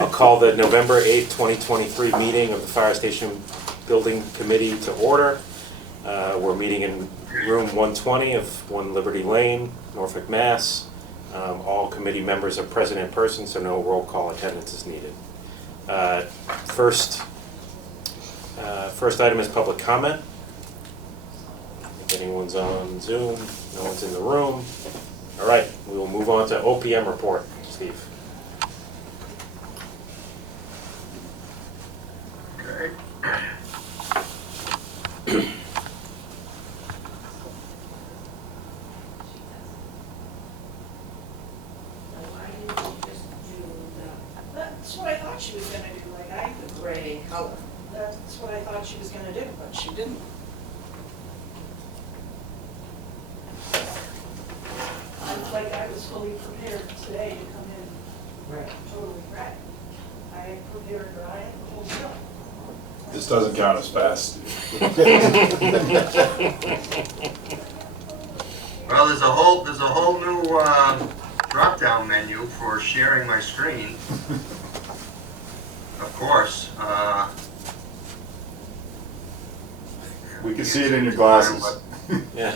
I'll call the November 8th, 2023 meeting of the Fire Station Building Committee to order. We're meeting in room 120 of 1 Liberty Lane, Norfolk, Mass. All committee members are present in person, so no roll call attendance is needed. First item is public comment. If anyone's on Zoom, no one's in the room. All right, we will move on to OPM report. Steve. Okay. That's what I thought she was gonna do, like the gray color. That's what I thought she was gonna do, but she didn't. Like I was fully prepared today to come in totally red. I prepared her, I had the whole deal. This doesn't count as fast. Well, there's a whole new drop-down menu for sharing my screen. Of course. We can see it in your glasses. Yeah.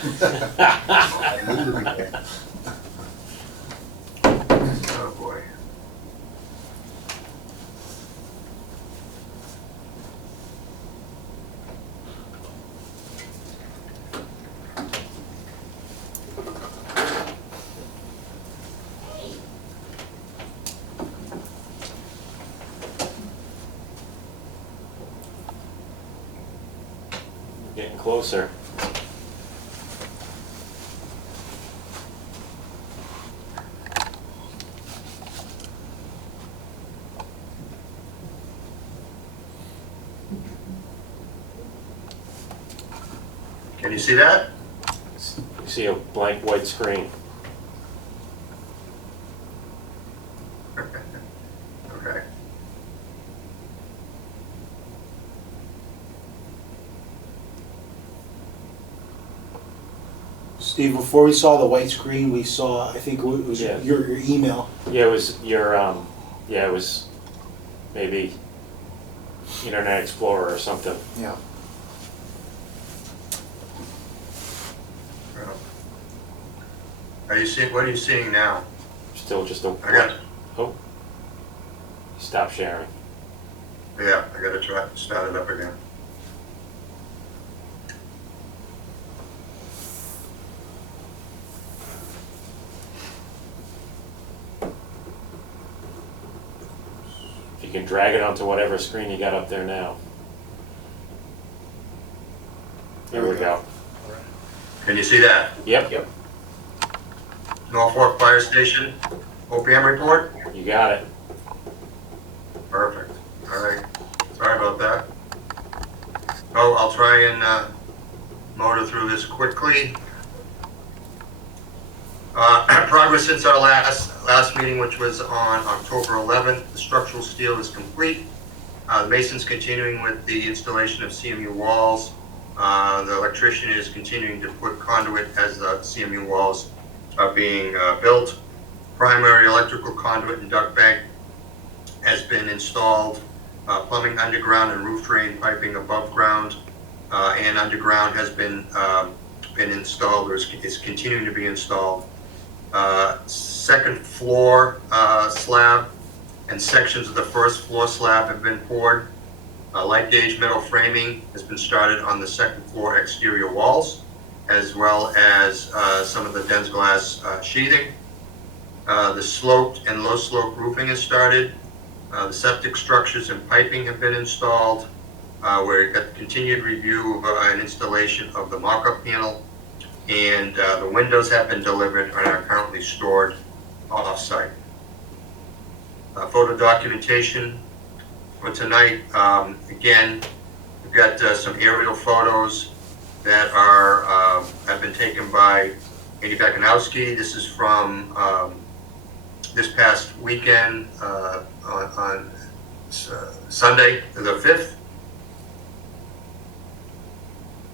Oh boy. Getting closer. Can you see that? You see a blank white screen. Okay. Steve, before we saw the white screen, we saw, I think it was Yeah. your email. Yeah, it was your, it was maybe Internet Explorer or something. Yeah. Well, what are you seeing now? Still just a, I got. oh, stop sharing. Yeah, I gotta try to start it up again. If you can drag it onto whatever screen you got up there now. There we go. Can you see that? Yep, Norfolk Fire Station OPM report? you got it. Perfect. All right. Sorry about that. Oh, I'll try and motor through this quickly. Progress since our last meeting, which was on October 11th. The structural steel is complete. The mason's continuing with the installation of CMU walls. The electrician is continuing to put conduit as the CMU walls are being built. Primary electrical conduit and duct bank has been installed. Plumbing underground and roof drain piping above ground and underground has been installed or is continuing to be installed. Second floor slab and sections of the first floor slab have been poured. Light gauge metal framing has been started on the second floor exterior walls, as well as some of the dense glass sheathing. The sloped and low slope roofing has started. The septic structures and piping have been installed. We're at the continued review of an installation of the mock-up panel, and the windows have been delivered and are currently stored off-site. Photo documentation for tonight. Again, we've got some aerial photos that are have been taken by Andy Bekanowski. This is from this past weekend on Sunday, the 5th.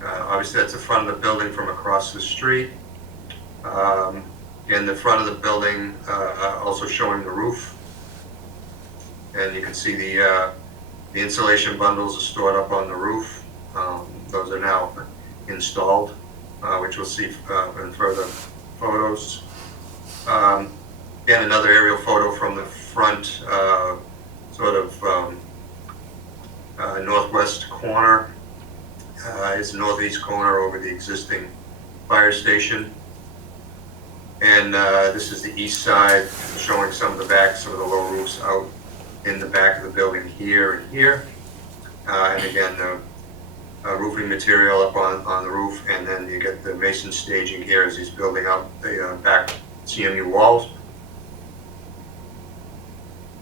Obviously, that's the front of the building from across the street. And the front of the building also showing the roof. And you can see the insulation bundles are stored up on the roof. Those are now installed, which we'll see in further photos. Again, another aerial photo from the front, sort of northwest corner. Is the northeast corner over the existing fire station. And this is the east side, showing some of the back, some of the low roofs out in the back of the building here and here. And again, the roofing material up on the roof, and then you get the mason staging here as he's building up the back CMU walls.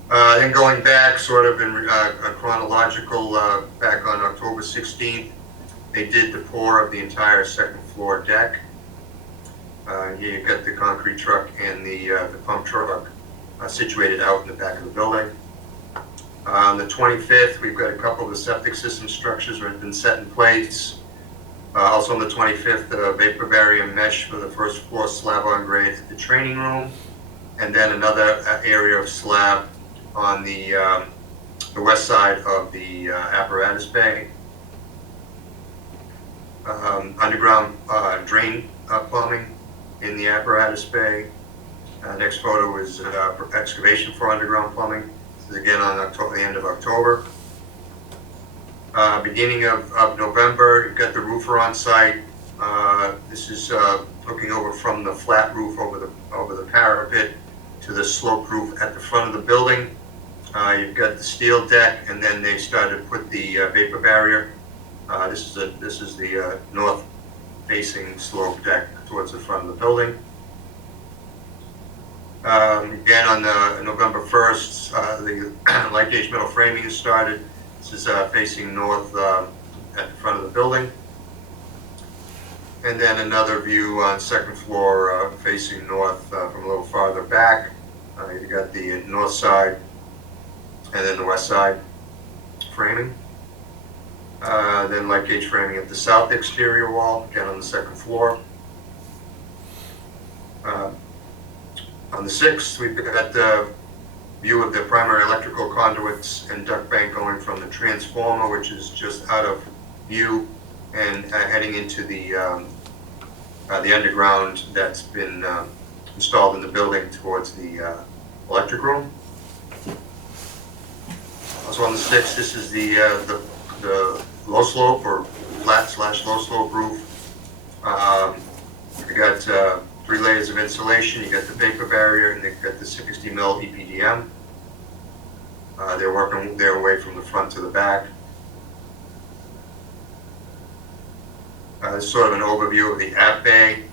Then going back sort of in a chronological, back on October 16th, they did the pour of the entire second floor deck. Here you got the concrete truck and the pump truck situated out in the back of the building. On the 25th, we've got a couple of the septic system structures that have been set in place. Also on the 25th, the vapor barrier mesh for the first floor slab on grade at the training room, and then another area of slab on the west side of the apparatus bay. Underground drain plumbing in the apparatus bay. Next photo is excavation for underground plumbing. This is again on the end of October. Beginning of November, you've got the roofer on site. This is looking over from the flat roof over the parapet to the sloped roof at the front of the building. You've got the steel deck, and then they started to put the vapor barrier. This is the north-facing slope deck towards the front of the building. Again, on November 1st, the light gauge metal framing is started. This is facing north at the front of the building. And then another view on second floor facing north from a little farther back. You got the north side and then the west side framing. Then light gauge framing at the south exterior wall, again on the second floor. On the 6th, we've got the view of the primary electrical conduits and duct bank going from the transformer, which is just out of view, and heading into the underground that's been installed in the building towards the electric room. Also on the 6th, this is the low slope or flat/low slope roof. We got 3 layers of insulation. You got the vapor barrier, and you've got the 60 mil EPDM. They're working their way from the front to the back. This is sort of an overview of the app bay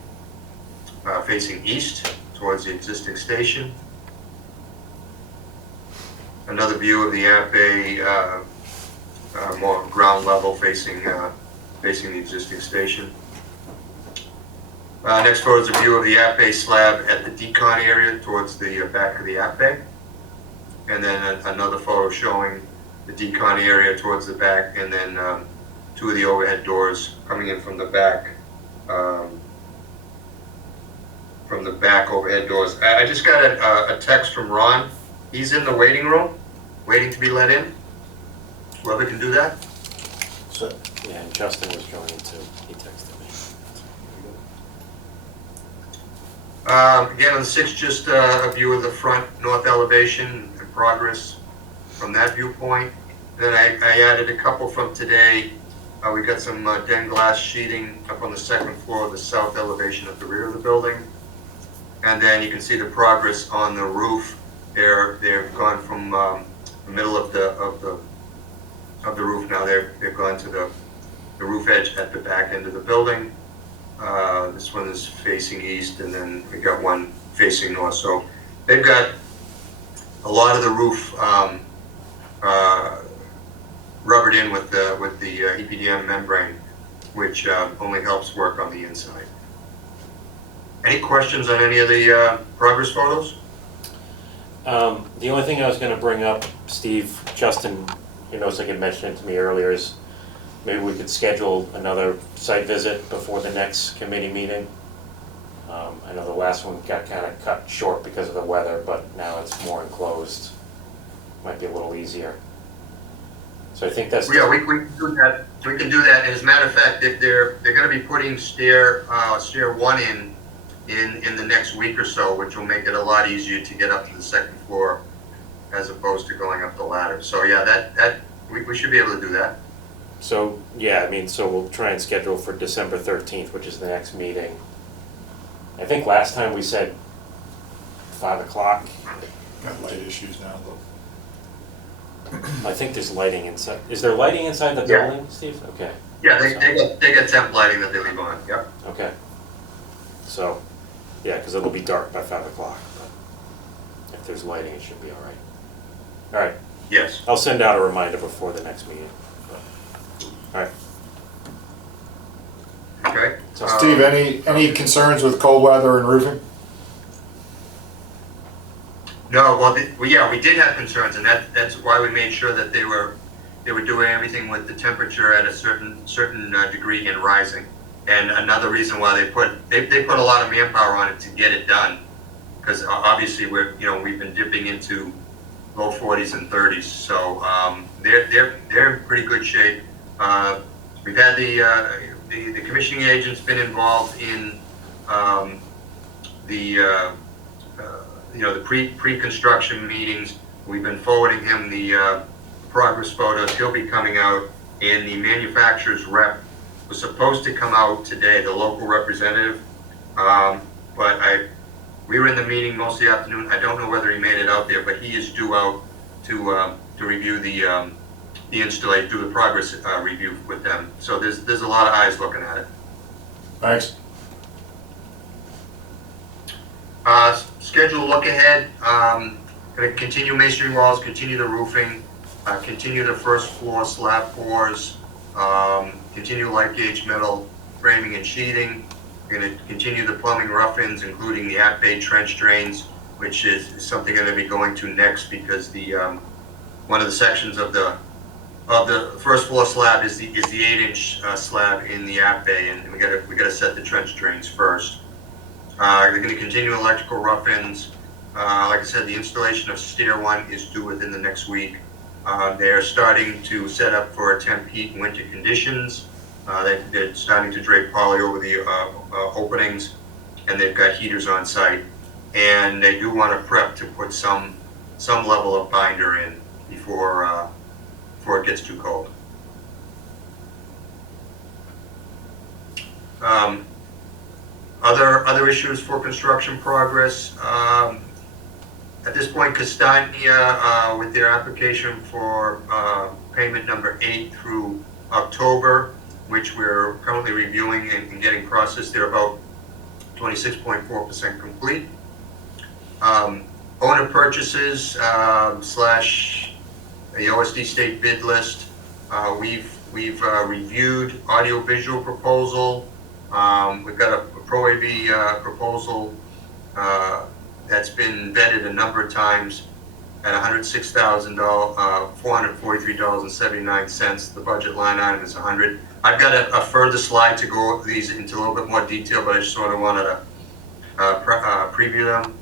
facing east towards the existing station. Another view of the app bay, more ground level, facing the existing station. Next photo is a view of the app bay slab at the decon area towards the back of the app bay. And then another photo showing the decon area towards the back, and then 2 of the overhead doors coming in from the back. From the back overhead doors. I just got a text from Ron. He's in the waiting room, waiting to be let in. Whoever can do that. So, Yeah, and Justin was joining too. He texted me. Again, on the 6th, just a view of the front north elevation and progress from that viewpoint. Then I added a couple from today. We got some den glass sheeting up on the second floor of the south elevation at the rear of the building. And then you can see the progress on the roof. They've gone from the middle of the roof. Now they've gone to the roof edge at the back end of the building. This one is facing east, and then we got one facing north. So they've got a lot of the roof rubbered in with the EPDM membrane, which only helps work on the inside. Any questions on any of the progress photos? The only thing I was going to bring up, Steve, Justin, like you mentioned it to me earlier, is maybe we could schedule another site visit before the next committee meeting. I know the last one got kind of cut short because of the weather, but now it's more enclosed. might be a little easier. So I think that's. Yeah, we can do that. We can do that. And as a matter of fact, they're going to be putting stair 1 in the next week or so, which will make it a lot easier to get up to the second floor as opposed to going up the ladder. So yeah, that we should be able to do that. So, yeah, I mean, so we'll try and schedule for December 13th, which is the next meeting. I think last time we said 5 o'clock. Got light issues now, though. I think there's lighting inside. Is there lighting inside the Yeah. building, Steve? Okay. Yeah, they got temp lighting that they leave on. Yep. Okay. So, yeah, because it'll be dark by 5 o'clock. But if there's lighting, it should be all right. All right. Yes. I'll send out a reminder before the next meeting. All right. Okay. So, Steve, any concerns with cold weather and roofing? No, well, yeah, we did have concerns, and that's why we made sure that they were doing everything with the temperature at a certain degree and rising. And another reason why they put a lot of manpower on it to get it done, because obviously we've been dipping into low 40s and 30s, so they're in pretty good shape. We've had the commissioning agent's been involved in the pre-construction meetings. We've been forwarding him the progress photos. He'll be coming out, and the manufacturer's rep was supposed to come out today, the local representative, but we were in the meeting most of the afternoon. I don't know whether he made it out there, but he is due out to review the installation, do the progress review with them. So there's a lot of eyes looking at it. Thanks. Schedule look ahead. Going to continue masonry walls, continue the roofing, continue the first floor slab pours, continue light gauge metal framing and sheathing. We're going to continue the plumbing rough-ins, including the at-bay trench drains, which is something I'm going to be going to next because the one of the sections of the first floor slab is the 8-inch slab in the at-bay, and we got to set the trench drains first. They're going to continue electrical rough-ins. Like I said, the installation of stair 1 is due within the next week. They're starting to set up for temp heat and winter conditions. They're starting to drape poly over the openings, and they've got heaters on site. And they do want to prep to put some level of binder in before it gets too cold. Other issues for construction progress. At this point, Castagna, with their application for payment number 8 through October, which we're currently reviewing and getting processed, they're about 26.4% complete. Owner purchases / the OSD state bid list. We've reviewed audio-visual proposal. We've got a Pro AV proposal that's been vetted a number of times at $106,000, $443.79. The budget line item is $100. I've got a further slide to go over these into a little bit more detail, but I just sort of wanted to preview them.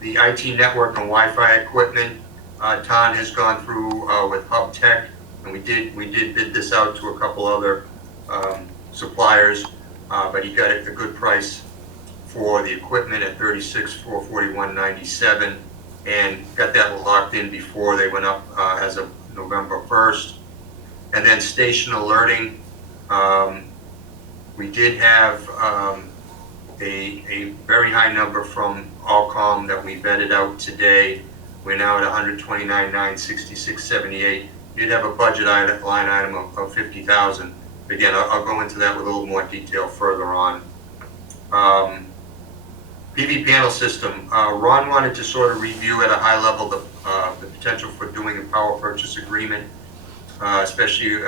The IT network and Wi-Fi equipment, Ton has gone through with Hub Tech, and we did bid this out to a couple other suppliers, but he got a good price for the equipment at $36,441.97, and got that locked in before they went up as of November 1st. And then station alerting, we did have a very high number from Allcom that we vetted out today. We're now at $129,966.78. We did have a budget line item of $50,000. Again, I'll go into that with a little more detail further on. PV panel system. Ron wanted to sort of review at a high level the potential for doing a power purchase agreement, especially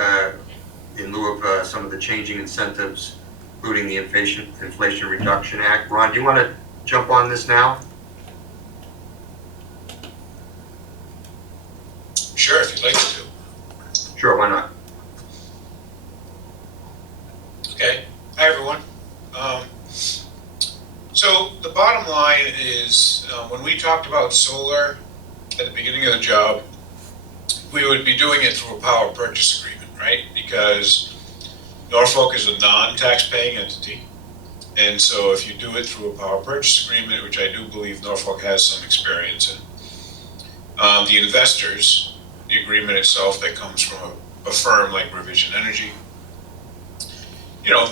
in lieu of some of the changing incentives, including the Inflation Reduction Act. Ron, do you want to jump on this now? Sure, if you'd like me to. Sure, why not? Okay. Hi, everyone. So the bottom line is, when we talked about solar at the beginning of the job, we would be doing it through a power purchase agreement, right? Because Norfolk is a non-tax-paying entity. And so if you do it through a power purchase agreement, which I do believe Norfolk has some experience in, the investors, the agreement itself that comes from a firm like Revision Energy,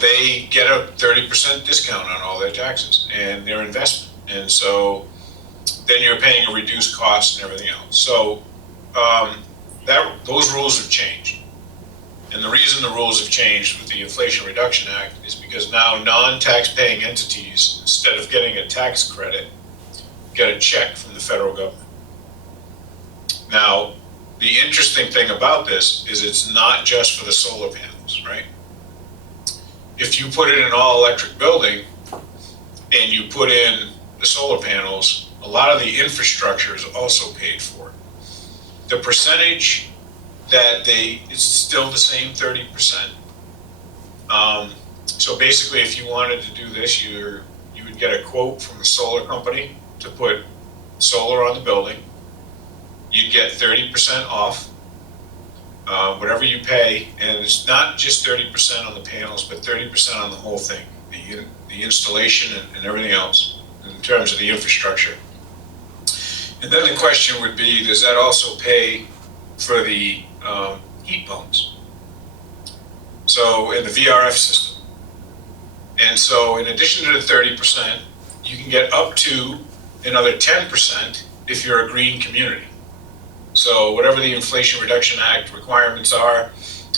they get a 30% discount on all their taxes and their investment. And so then you're paying a reduced cost and everything else. So those rules have changed. And the reason the rules have changed with the Inflation Reduction Act is because now non-tax-paying entities, instead of getting a tax credit, get a check from the federal government. Now, the interesting thing about this is it's not just for the solar panels, right? If you put in an all-electric building and you put in the solar panels, a lot of the infrastructure is also paid for. The percentage that it's still the same 30%. So basically, if you wanted to do this, you would get a quote from a solar company to put solar on the building. You'd get 30% off, whatever you pay, and it's not just 30% on the panels, but 30% on the whole thing, the installation and everything else in terms of the infrastructure. And then the question would be, does that also pay for the heat pumps? So in the VRF system. And so in addition to the 30%, you can get up to another 10% if you're a green community. So whatever the Inflation Reduction Act requirements are,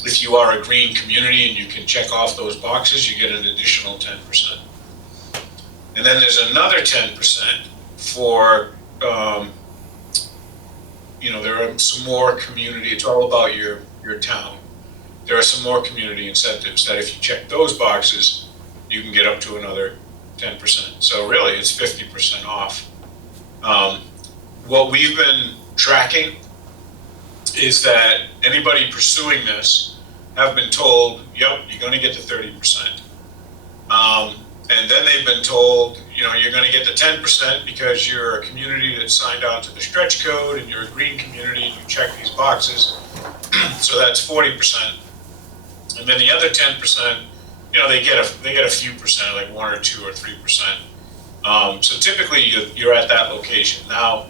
if you are a green community and you can check off those boxes, you get an additional 10%. And then there's another 10% for there are some more community, it's all about your town. There are some more community incentives that if you check those boxes, you can get up to another 10%. So really, it's 50% off. What we've been tracking is that anybody pursuing this have been told, yep, you're going to get the 30%. And then they've been told, you're going to get the 10% because you're a community that signed on to the stretch code and you're a green community and you check these boxes. So that's 40%. And then the other 10%, they get a few percent, like 1 or 2 or 3%. So typically you're at that location. Now,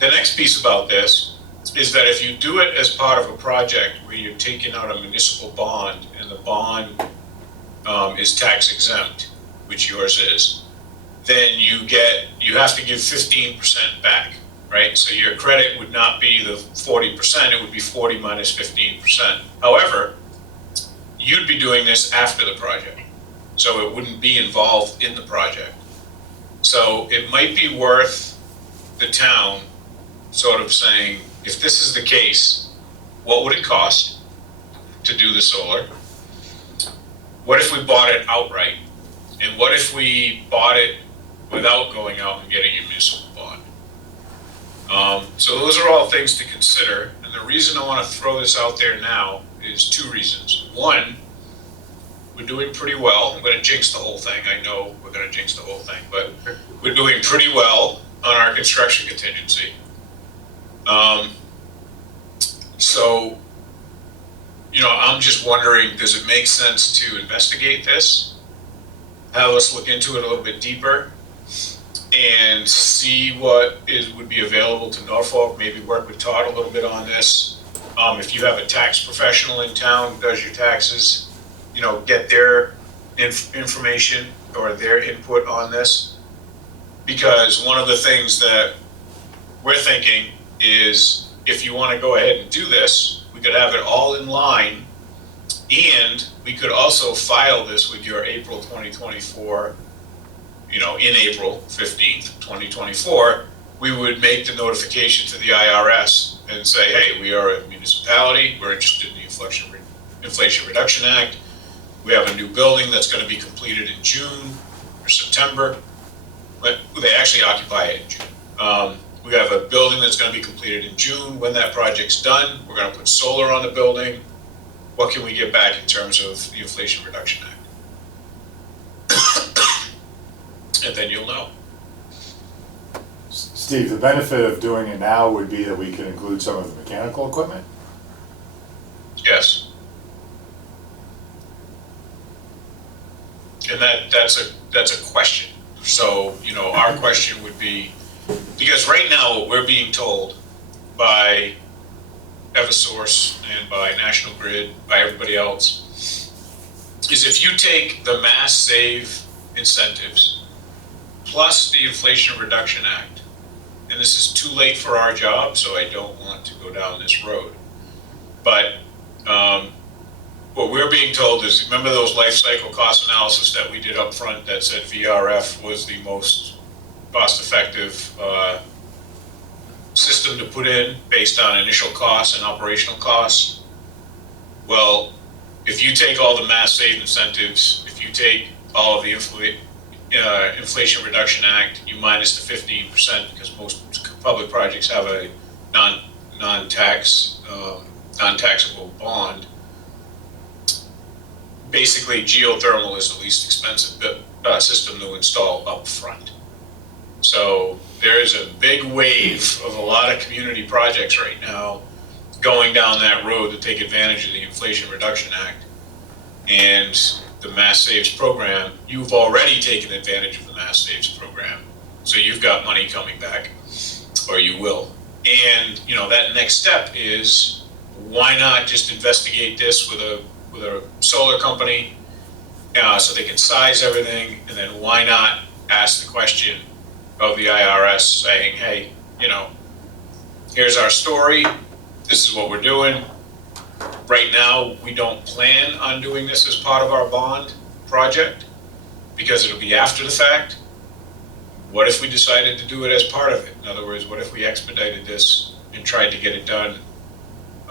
the next piece about this is that if you do it as part of a project where you're taking out a municipal bond and the bond is tax exempt, which yours is, then you have to give 15% back, right? So your credit would not be the 40%, it would be 40 minus 15%. However, you'd be doing this after the project, so it wouldn't be involved in the project. So it might be worth the town sort of saying, if this is the case, what would it cost to do the solar? What if we bought it outright? And what if we bought it without going out and getting a municipal bond? So those are all things to consider. And the reason I want to throw this out there now is 2 reasons. One, we're doing pretty well. I'm going to jinx the whole thing. I know we're going to jinx the whole thing, but we're doing pretty well on our construction contingency. So, I'm just wondering, does it make sense to investigate this? Have us look into it a little bit deeper and see what would be available to Norfolk, maybe work with Todd a little bit on this. If you have a tax professional in town who does your taxes, get their information or their input on this. Because one of the things that we're thinking is, if you want to go ahead and do this, we could have it all in line, and we could also file this with your April 2024, in April 15th, 2024, we would make the notification to the IRS and say, hey, we are a municipality, we're interested in the Inflation Reduction Act, we have a new building that's going to be completed in June or September, but they actually occupy it in June. We have a building that's going to be completed in June. When that project's done, we're going to put solar on the building. What can we get back in terms of the Inflation Reduction Act? And then you'll know. Steve, the benefit of doing it now would be that we could include some of the mechanical equipment? Yes. And that's a question. So, you know, our question would be, because right now what we're being told by Eversource and by National Grid, by everybody else, is if you take the mass save incentives plus the Inflation Reduction Act, and this is too late for our job, so I don't want to go down this road. But what we're being told is, remember those life cycle cost analysis that we did up front that said VRF was the most cost-effective system to put in based on initial costs and operational costs? Well, if you take all the mass save incentives, if you take all of the Inflation Reduction Act, you minus the 15%, because most public projects have a non-taxable bond. Basically, geothermal is the least expensive system to install up front. So there is a big wave of a lot of community projects right now going down that road to take advantage of the Inflation Reduction Act and the Mass Saves program. You've already taken advantage of the Mass Saves program, so you've got money coming back, or you will. And you know, that next step is, why not just investigate this with a solar company, so they can size everything, and then why not ask the question of the IRS saying, hey, you know, here's our story, this is what we're doing. Right now, we don't plan on doing this as part of our bond project because it'll be after the fact. What if we decided to do it as part of it? In other words, what if we expedited this and tried to get it done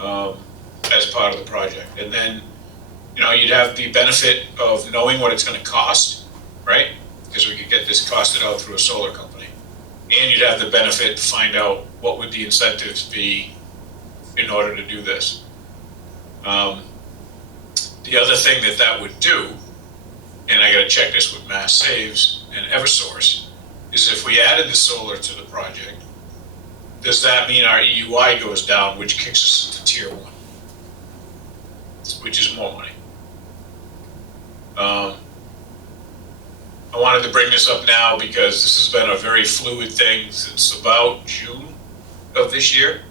as part of the project? And then, you know, you'd have the benefit of knowing what it's going to cost, right? Because we could get this costed out through a solar company. And you'd have the benefit to find out what would the incentives be in order to do this. The other thing that would do, and I got to check this with Mass Saves and Eversource, is if we added the solar to the project, does that mean our EUI goes down, which kicks us into tier 1, which is more money? I wanted to bring this up now because this has been a very fluid thing since about June of this year.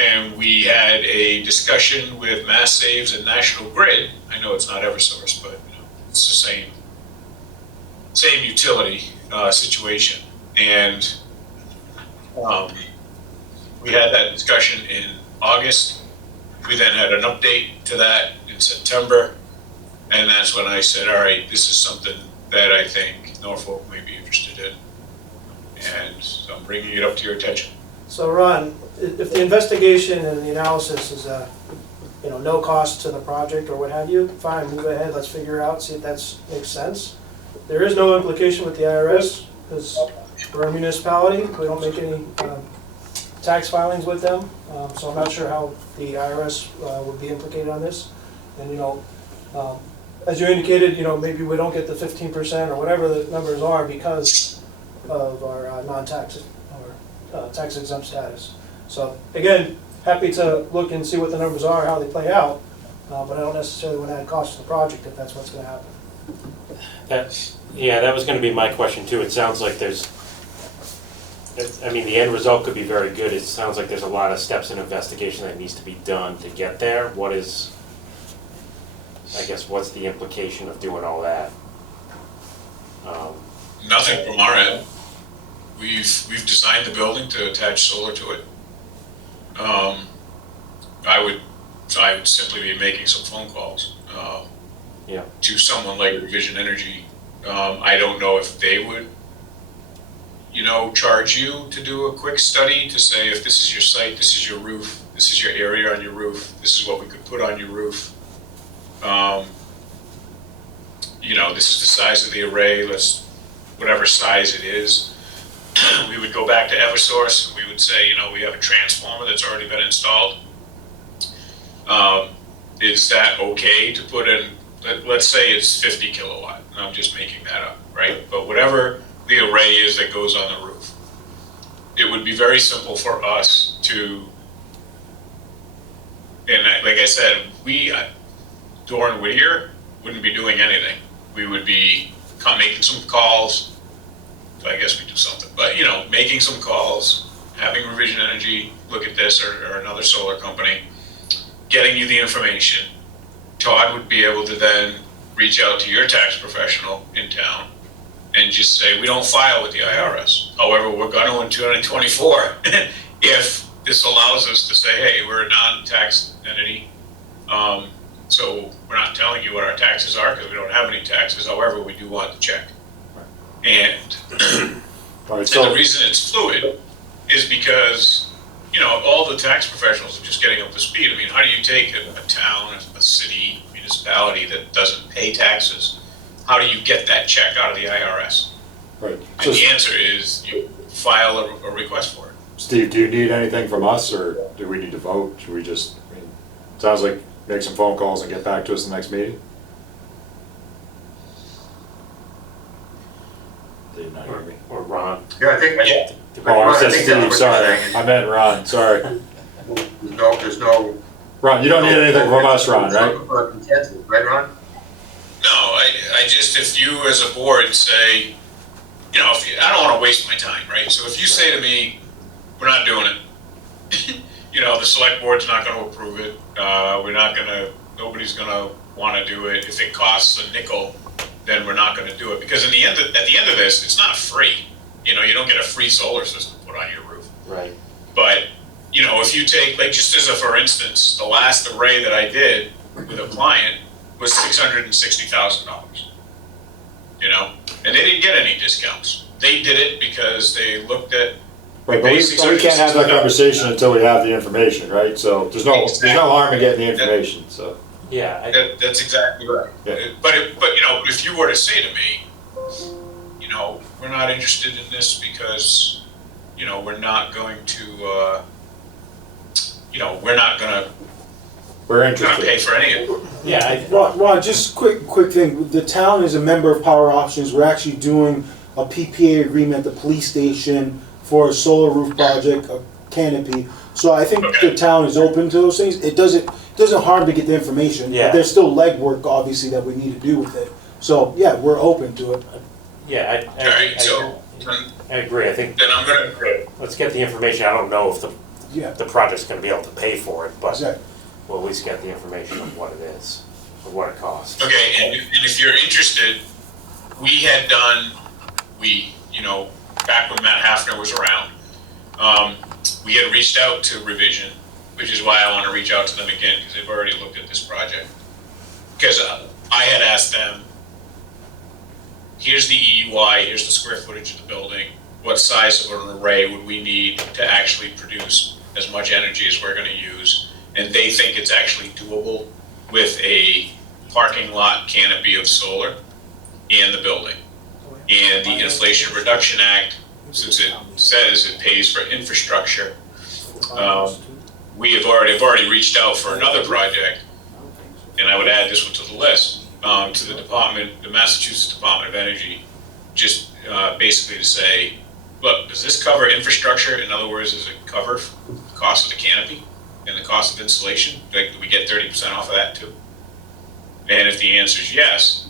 And we had a discussion with Mass Saves and National Grid. I know it's not Eversource, but you know, it's the same utility situation. And we had that discussion in August. We then had an update to that in September. And that's when I said, all right, this is something that I think Norfolk may be interested in. And so I'm bringing it up to your attention. So Ron, if the investigation and the analysis is no cost to the project or what have you, fine, move ahead, let's figure out, see if that makes sense. There is no implication with the IRS because we're a municipality, we don't make any tax filings with them, so I'm not sure how the IRS would be implicated on this. And as you indicated, maybe we don't get the 15% or whatever the numbers are because of our non-tax or tax exempt status. So again, happy to look and see what the numbers are, how they play out, but I don't necessarily want to add cost to the project if that's what's going to happen. That was going to be my question too. It sounds like the end result could be very good. It sounds like there's a lot of steps in investigation that needs to be done to get there. What's the implication of doing all that? Nothing from our end. We've designed the building to attach solar to it. I would simply be making some phone calls to someone like Vision Energy. I don't know if they would, charge you to do a quick study to say, if this is your site, this is your roof, this is your area on your roof, this is what we could put on your roof. This is the size of the array, whatever size it is. We would go back to Eversource, we would say, we have a transformer that's already been installed. Is that okay to put in, let's say it's 50 kilowatt, and I'm just making that up, right? But whatever the array array is that goes on the roof. It would be very simple for us to, and like I said, we, Doran Whittier, wouldn't be doing anything. We would be making some calls, so I guess we do something, but you know, making some calls, having Revision Energy look at this or another solar company, getting you the information. Todd would be able to then reach out to your tax professional in town and just say, we don't file with the IRS. However, we're gonna in 2024 if this allows us to say, hey, we're a non-tax entity. So we're not telling you what our taxes are because we don't have any taxes. However, we do want the check. And, All right, and so, the reason it's fluid is because, you know, all the tax professionals are just getting up to speed. I mean, how do you take a town, a city, municipality that doesn't pay taxes? How do you get that check out of the IRS? right, And so the answer is you file a request for it. Steve, do you need anything from us, or do we need to vote? Should we just, I mean, sounds like make some phone calls and get back to us the next meeting? Did you not hear me? Or Ron. Yeah, I think, Yeah. Oh, I said I think that's Steve, what sorry, you're saying. I meant Ron, sorry. there's no. Ron, you don't need anything from us, Ron, right? Right, Ron? No, I just, if you as a board say, you know, I don't wanna waste my time, right? So if you say to me, we're not doing it, you know, the select board's not gonna approve it, nobody's gonna wanna do it. If it costs a nickel, then we're not gonna do it. Because at the end of this, it's not free. You know, you don't get a free solar system put on your roof. Right. But, you know, if you take, like, just as a for instance, the last array that I did with a client was $660,000. You know, and they didn't get any discounts. They did it because they looked at, Right, but we can't have that conversation until we have the information, right? So there's no harm in getting the information, so. Yeah, that's exactly right. Yeah. But you know, if you were to say to me, you know, we're not interested in this because, you know, we're not going to, you know, we're not gonna We're pay interested. for any of it. yeah, Ron, just quick thing, the town is a member of Power Options, we're actually doing a PPA agreement at the police station for a solar roof project, a canopy, so I think the town is open to those things, it doesn't harm to get the information, Yeah. but there's still legwork, obviously, that we need to do with it, so, yeah, we're open to it. yeah, Alright, so I agree, I think, then I'm gonna, let's get the information, I don't know if Yeah, the project's gonna be able to pay for it, but exactly. we'll at least get the information of what it is, of what it costs. okay, and if you're interested, you know, back when Matt Hafner was around, we had reached out to Revision, which is why I want to reach out to them again, because they've already looked at this project. Because I had asked them, here's the EUI, here's the square footage of the building, what size of an array would we need to actually produce as much energy as we're going to use? And they think it's actually doable with a parking lot canopy of solar and the building. And the Inflation Reduction Act, since it says it pays for infrastructure, I've already reached out for another project, and I would add this one to the list, to the Massachusetts Department of Energy, just basically to say, look, does this cover infrastructure? In other words, does it cover the cost of the canopy and the cost of installation? Like, do we get 30% off of that too? And if the answer is yes,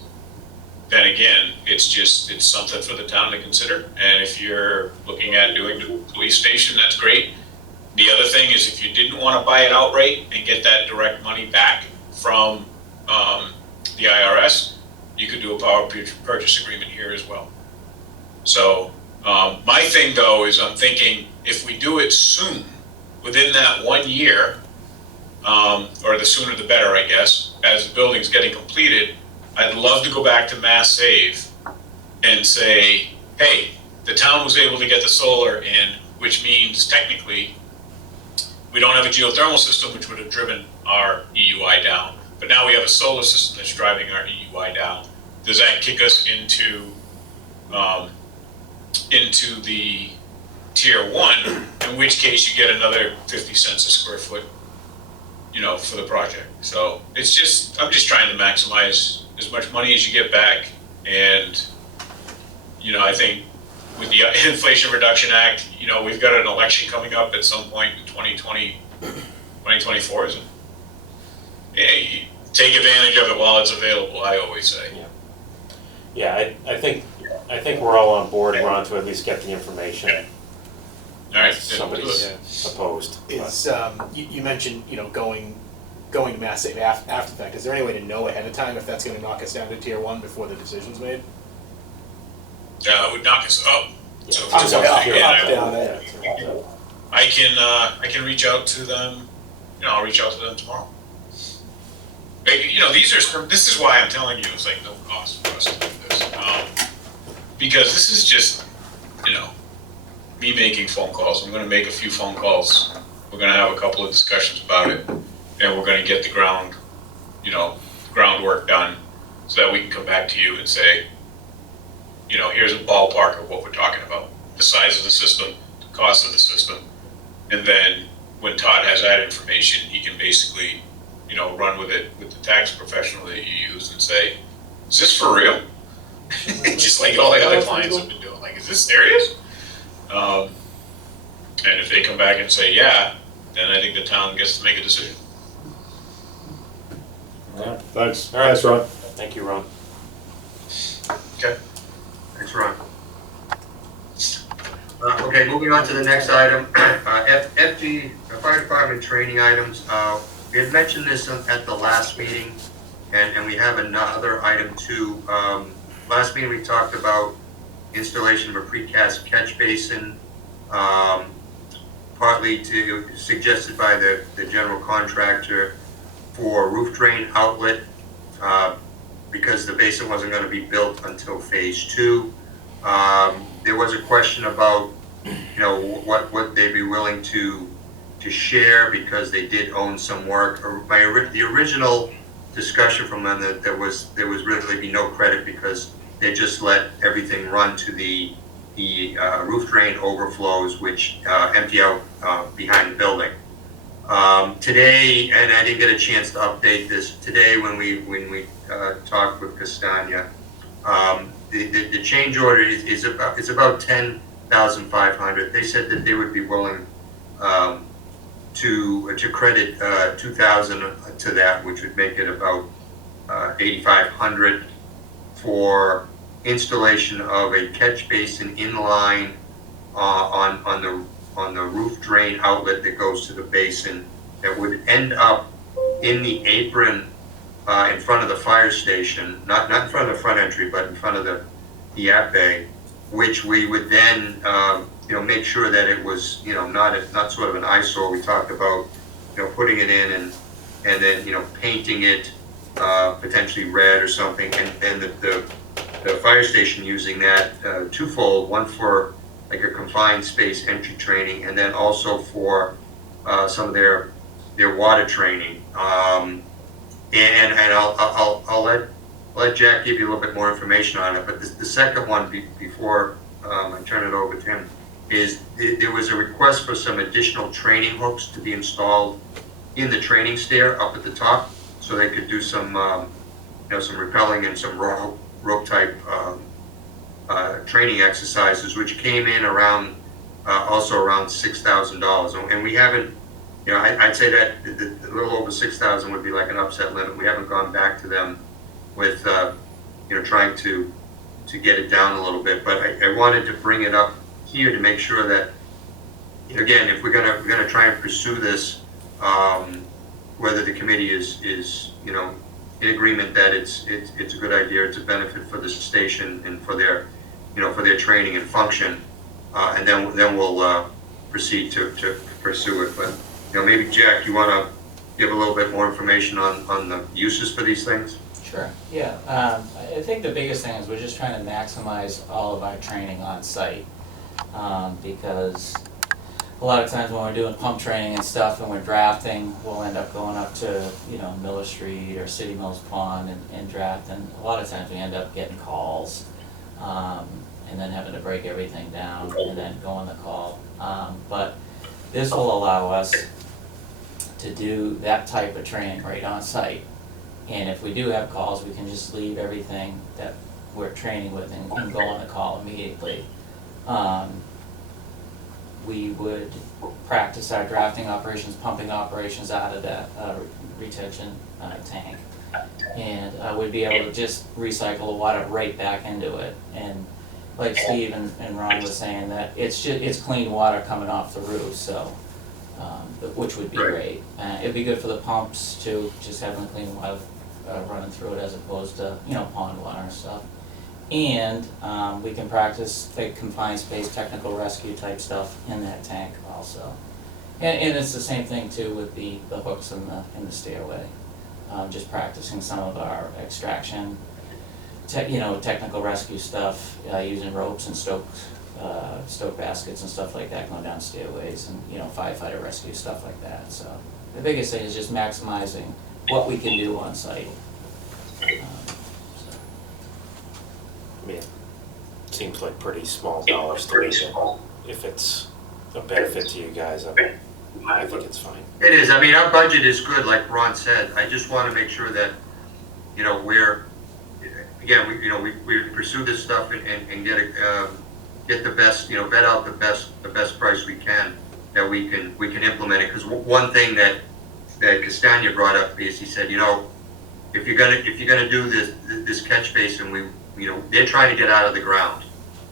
then again, it's something for the town to consider. And if you're looking at doing the police station, that's great. The other thing is, if you didn't want to buy it outright and get that direct money back from the IRS, you could do a power purchase agreement here as well. So my thing though is I'm thinking if we do it soon, within that 1 year, or the sooner the better, I guess, as the building's getting completed, I'd love to go back to Mass Save and say, hey, the town was able to get the solar in, which means technically we don't have a geothermal system, which would have driven our EUI down. But now we have a solar system that's driving our EUI down. Does that kick us into the tier 1? In which case you get another 50 cents a square foot, you know, for the project. So I'm just trying to maximize as much money as you get back. And, you know, I think with the Inflation Reduction Act, you know, we've got an election coming up at some point in 2024, is it? Yeah, take advantage of it while it's available, I always say. Yeah, I think we're all on board, Ron, to at least get the information. All right, Somebody's opposed. but- Is, you mentioned, you know, going to mass save after the fact. Is there any way to know ahead of time if that's gonna knock us down to tier 1 before the decision's made? it would knock us up. Yeah, So, it's sorry, up up, to up, you. down, Yeah. I can reach out to them. You know, I'll reach out to them tomorrow. You know, this is why I'm telling you, it's like no cost for us to do this. Because this is just, you know, me making phone calls. I'm gonna make a few phone calls. We're gonna have a couple of discussions about it, and we're gonna get the groundwork done so that we can come back to you and say, you know, here's a ballpark of what we're talking about, the size of the system, the cost of the system. And then when Todd has that information, he can basically, you know, run with it with the tax professional that you use and say, is this for real? Just like all the other clients have been doing, like, is this serious? And if they come back and say, yeah, then I think the town gets to make a decision. Thanks. All right. Thanks, Ron. Thank you, Ron. Okay, thanks, Ron. Okay, moving on to the next item, FD, Fire Department training items. We had mentioned this at the last meeting, and we have another item too. Last meeting, we talked about installation of a precast catch basin, partly suggested by the general contractor for roof drain outlet, because the basin wasn't going to be built until phase 2. There was a question about, you know, what they'd be willing to share because they did own some work. The original discussion from them that there was really be no credit because they just let everything run to the roof drain overflows, which empty out behind the building. Today, and I didn't get a chance to update this today when we talked with Castagna. The change order is about $10,500. They said that they would be willing to credit $2,000 to that, which would make it about $8,500 for installation of a catch basin in line on the roof drain outlet that goes to the basin that would end up in the apron in front of the fire station, not in front of the front entry, but in front of the app bay, which we would then make sure that it was not sort of an eyesore. We talked about putting it in and then painting it potentially red or something, and then the fire station using that twofold, one for like a confined space entry training, and then also for some of their water training. And I'll let Jack give you a little bit more information on it. But the second one, before I turn it over to him, is there was a request for some additional training hooks to be installed in the training stair up at the top, so they could do some some rappelling and some rope type training exercises, which came in around $6,000. And we haven't, I'd say that a little over 6,000 would be like an upset limit. We haven't gone back to them with trying to get it down a little bit. But I wanted to bring it up here to make sure that, again, if we're gonna try and pursue this, whether the committee is in agreement that it's a good idea, it's a benefit for the station and for their training and function, and then we'll proceed to pursue it. But maybe Jack, you want to give a little bit more information on the uses for these things? Sure, yeah. I think the biggest thing is we're just trying to maximize all of our training on site, because a lot of times when we're doing pump training and stuff and we're drafting, we'll end up going up to Miller Street or City Mills Pond and draft, and a lot of times we end up getting calls and then having to break everything down and then go on the call. But this will allow us to do that type of training right on site. And if we do have calls, we can just leave everything that we're training with and go on the call immediately. We would practice our drafting operations, pumping operations out of that retention tank. And we'd be able to just recycle the water right back into it. And like Steve and Ron was saying, that it's clean water coming off the roof, so, which would be great. It'd be good for the pumps too, just having the clean water running through it as opposed to, pond water and stuff. And we can practice like confined space technical rescue type stuff in that tank also. And it's the same thing too with the hooks in the stairway. Just practicing some of our extraction, technical rescue stuff, using ropes and stoke baskets and stuff like that going down stairways, and firefighter rescue stuff like that. So the biggest thing is just maximizing what we can do on site. I mean, it seems like pretty small dollars to me, but if it's a benefit to you guys, I think it's fine. It is. I mean, our budget is good, like Ron said. I just want to make sure that, we're, again, we pursue this stuff and get the best, vet out the best price we can, that we can implement it. Because one thing that Castagna brought up is, he said, if you're gonna do this catch basin, they're trying to get out of the ground,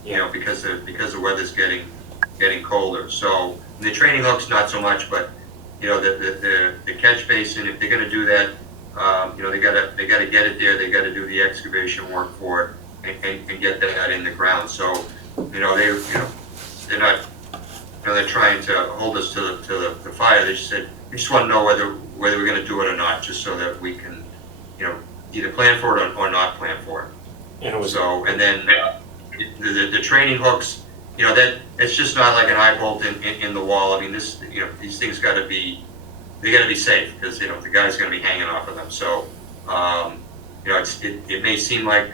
because the weather's getting colder. So the training hooks not so much, but the catch basin, if they're gonna do that, they gotta get it there. They gotta do the excavation work for it and get that in the ground. So they're not they're trying to hold us to the fire. They just said, we just want to know whether we're gonna do it or not, just so that we can either plan for it or not plan for it. And then the training hooks, that it's just not like an eye bolt in the wall. I mean, these things gotta be safe, because the guy's gonna be hanging off of them. So it may seem like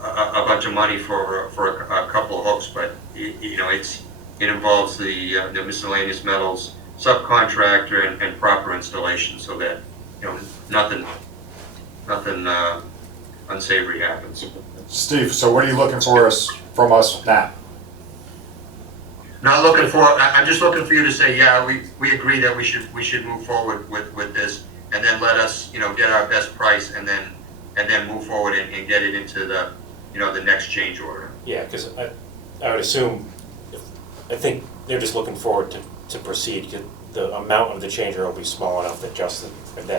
a bunch of money for a couple of hooks, but it involves the miscellaneous metals subcontractor and proper installation, so that nothing unsavory happens. Steve, so what are you looking from us now? Not looking for. I'm just looking for you to say, yeah, we agree that we should move forward with this, and then let us get our best price, and then move forward and get it into the next change order. Yeah, because I would assume, I think they're just looking forward to proceed. The amount of the change order will be small enough that Justin and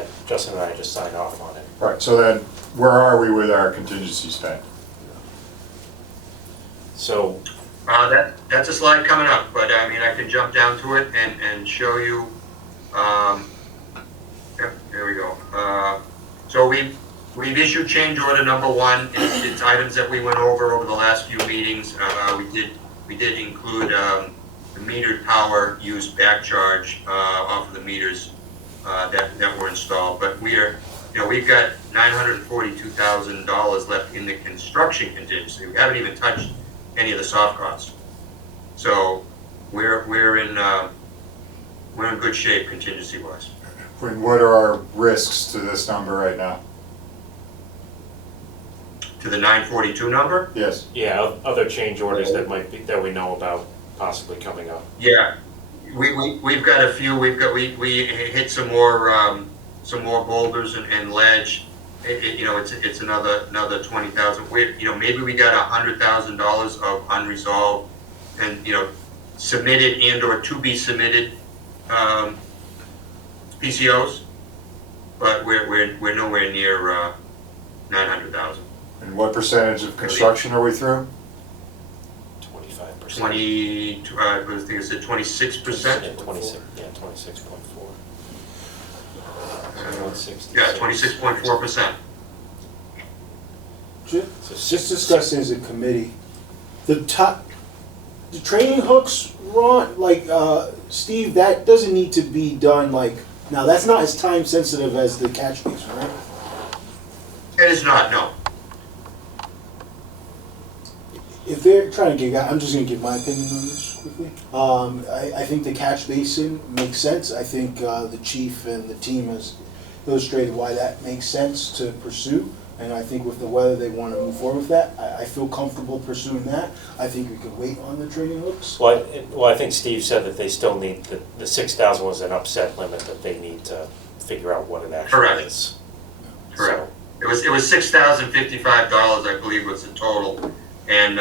I just sign off on it. Right, so then where are we with our contingency spend? So That's a slide coming up, but I mean, I can jump down to it and show you. Yep, there we go. So we've issued change order number 1. It's items that we went over the last few meetings. We did include the metered power use back charge off of the meters that were installed. But we've got $942,000 left in the construction contingency. We haven't even touched any of the soft costs. So we're in good shape contingency wise. And what are our risks to this number right now? To the 942 number? Yes. yeah, other change orders that we know about possibly coming up. Yeah, we've got a few. We hit some more boulders and ledge. It's another 20,000. Maybe we got $100,000 of unresolved and submitted and or to be submitted PCOs, but we're nowhere near 900,000. And what percentage of construction are we through? 25%. 20. I think it said 26%. Yeah, 26. Yeah, 26.4. Yeah, 26.4%. Just discussing as a committee, the training hooks, Ron, Steve, that doesn't need to be done now that's not as time sensitive as the catch basin, right? It is not, no. If they're trying to get out, I'm just gonna give my opinion on this quickly. I think the catch basin makes sense. I think the chief and the team has illustrated why that makes sense to pursue. And I think with the weather, they want to move forward with that. I feel comfortable pursuing that. I think we could wait on the training hooks. Well, I think Steve said that they still need, the 6,000 was an upset limit that they need to figure out what it actually Correct. is. Correct. It was $6,055, I believe, was the total, and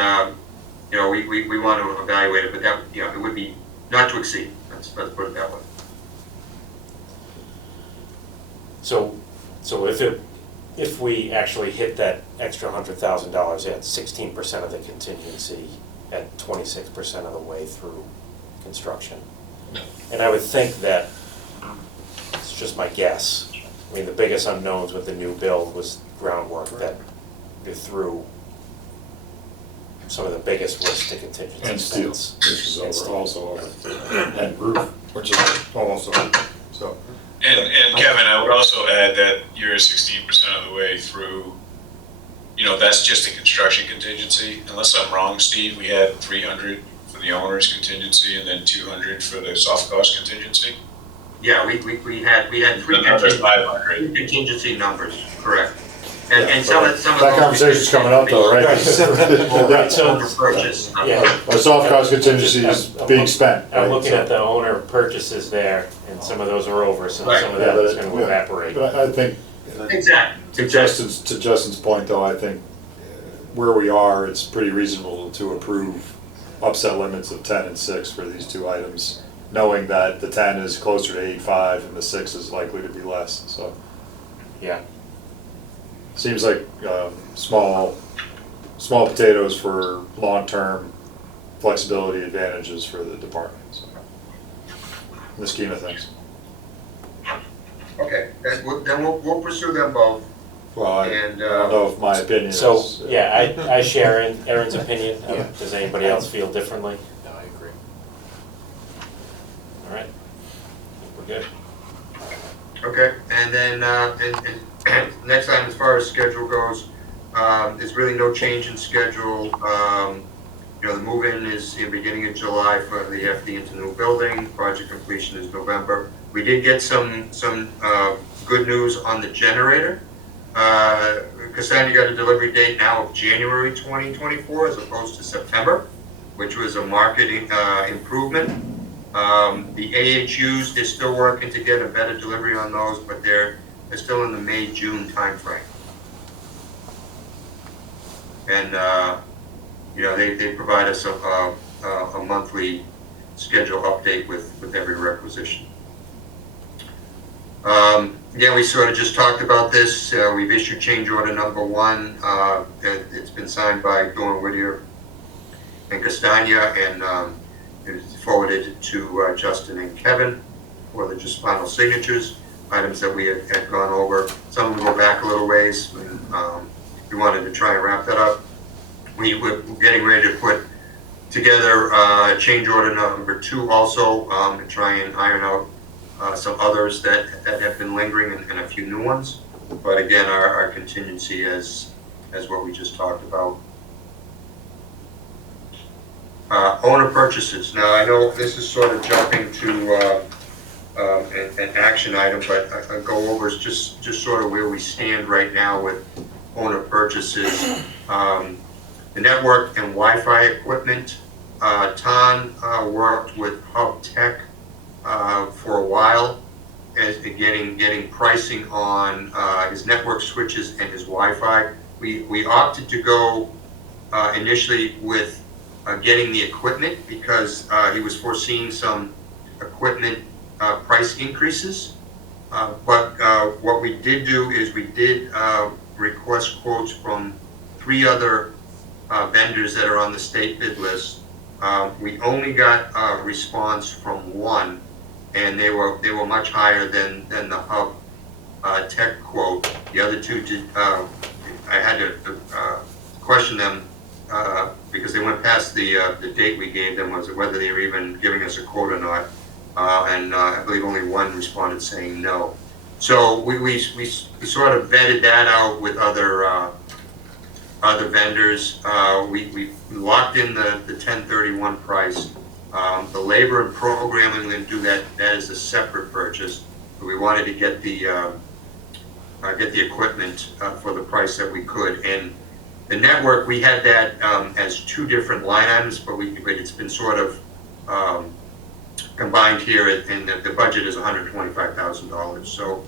we want to evaluate it, but that it would be not to exceed. Let's put it that way. So if we actually hit that extra $100,000, that's 16% of the contingency at 26% of the way through construction. And I would think that, it's just my guess, I mean, the biggest unknowns with the new build was groundwork, that you're through some of the biggest risks to contingency And steel, expense. which is over, also over, and roof, which is almost over, so. And Kevin, I would also add that you're 16% of the way through, that's just a construction contingency. Unless I'm wrong, Steve, we had 300 for the owner's contingency and then 200 for the soft cost contingency. Yeah, we had three Another 500. contingency numbers, correct. And some of That those conversation's coming up though, right? Right, so, under purchase. yeah. Our soft cost contingency is being spent. I'm right? looking So- at the owner purchases there, and some of those are over, so Right. some of Yeah, that but is it- gonna yeah. evaporate. But I think, Exactly. to Justin's point though, I think where we are, it's pretty reasonable to approve upset limits of 10 and 6 for these two items, knowing that the 10 is closer to 8.5 and the 6 is likely to be less, so. Yeah, Seems like small potatoes for long-term flexibility advantages for the department, so. In the scheme of things. Okay, then we'll pursue them both. Well, I And, don't know if my opinion is. so, yeah, I share Aaron's opinion. Yeah. Does anybody else feel differently? No, I agree. All right, I think we're good. Okay, and then, and next item, as far as schedule goes, there's really no change in schedule. The move-in is the beginning of July for the FD into the new building. Project completion is November. We did get some good news on the generator. Cassandra got a delivery date now of January 2024 as opposed to September, which was a market improvement. The AHUs, they're still working to get a better delivery on those, but they're still in the May-June timeframe. And they provide us a monthly schedule update with every requisition. Again, we sort of just talked about this. We've issued change order number 1. It's been signed by Dawn Whittier and Castagna, and it's forwarded to Justin and Kevin for the just final signatures, items that we had gone over. Some of them go back a little ways, and we wanted to try and wrap that up. We're getting ready to put together change order number 2 also, and try and iron out some others that have been lingering and a few new ones. But again, our contingency is what we just talked about. Owner purchases. Now, I know this is sort of jumping to an action item, but I'll go over just sort of where we stand right now with owner purchases. The network and Wi-Fi equipment. Ton worked with Hub Tech for a while, as getting pricing on his network switches and his Wi-Fi. We opted to go initially with getting the equipment because he was foreseeing some equipment price increases. But what we did do is we did request quotes from 3 other vendors that are on the state bid list. We only got a response from 1, and they were much higher than the Hub Tech quote. The other 2 did. I had to question them because they went past the date we gave them, was whether they were even giving us a quote or not. And I believe only 1 responded saying no. So we sort of vetted that out with other vendors. We locked in the 1031 price. The labor and programming, we're going to do that is a separate purchase. But we wanted to get the get the equipment for the price that we could. And the network, we had that as two different line items, but it's been sort of combined here, and the budget is $125,000. So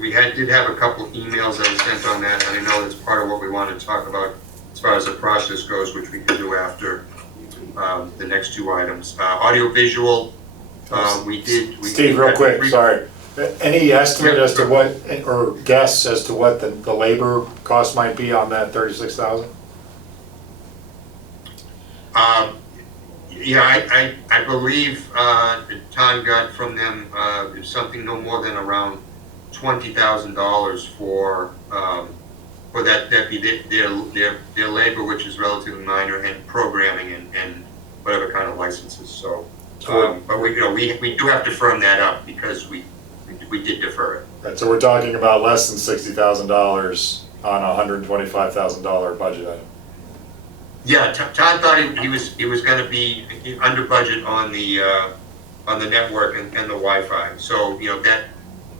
we did have a couple emails that were sent on that, and I know that's part of what we wanted to talk about as far as the process goes, which we can do after the next two items. Audio visual, Steve, real quick, sorry. Any estimate as to what, or guess as to what the labor cost might be on that 36,000? Yeah, I believe the Tom got from them something no more than around $20,000 for that be their labor, which is relatively minor, and programming and whatever kind of licenses. So, but we do have to firm that up because we did defer it. Right, so we're talking about less than $60,000 on a $125,000 budget item. Yeah, Todd thought he was going to be under budget on the network and the Wi-Fi. So that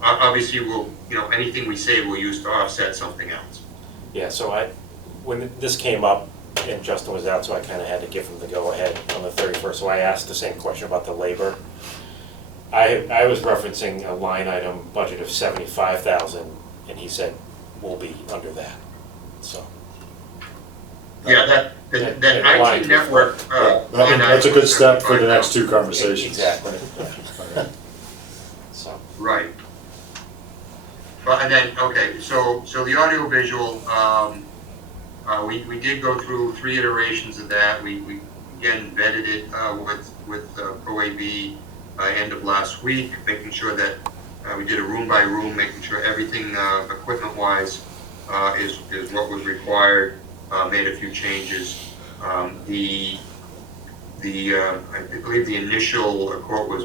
obviously will anything we say we'll use to offset something else. Yeah, so when this came up and Justin was out, so I kind of had to give him the go-ahead on the 31st. So I asked the same question about the labor. I was referencing a line item budget of $75,000, and he said we'll be under that. So. Yeah, that IT network. That's a good step for the next two conversations. Exactly. So. Right. But and then so the audio visual, we did go through 3 iterations of that. We again vetted it with ProAV end of last week, making sure that we did a room by room, making sure everything equipment wise is what was required. Made a few changes. I believe the initial quote was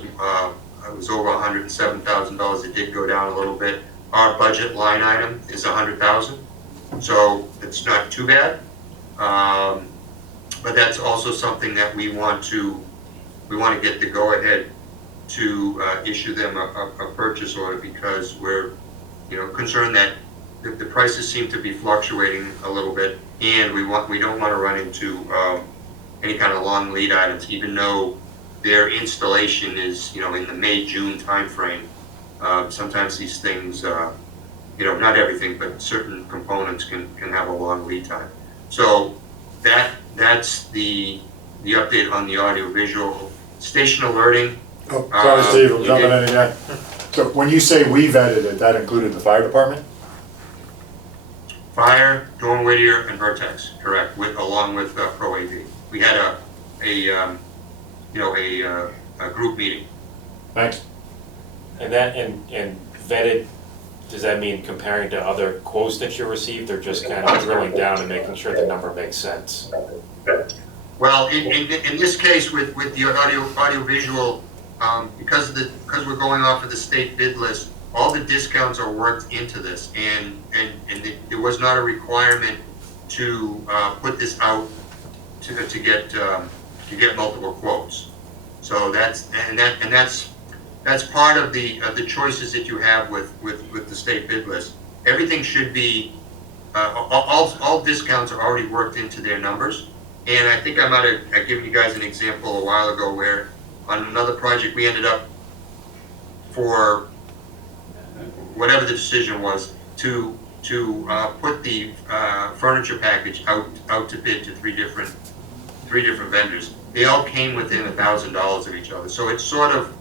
over $107,000. It did go down a little bit. Our budget line item is $100,000, so it's not too bad. But that's also something that we want to get the go ahead to issue them a purchase order, because we're concerned that the prices seem to be fluctuating a little bit, and we don't want to run into any kind of long lead items, even though their installation is in the May-June timeframe. Sometimes these things, not everything, but certain components can have a long lead time. So that's the update on the audio visual. Station alerting. Oh, sorry, Steve, I'm jumping in again. So when you say we vetted it, that included the fire department? Fire, Dawn Whittier, and Vertex, correct, along with ProAV. We had a group meeting. Thanks. And that and vetted, does that mean comparing to other quotes that you received, or just kind of drilling down and making sure the number makes sense? Well, in this case with the audio visual, because we're going off of the state bid list, all the discounts are worked into this, and there was not a requirement to put this out to get multiple quotes. So that's part of the choices that you have with the state bid list. Everything should be all discounts are already worked into their numbers. And I think I might have given you guys an example a while ago where on another project we ended up, for whatever the decision was, to put the furniture package out to bid to three different vendors. They all came within $1,000 of each other. So it sort of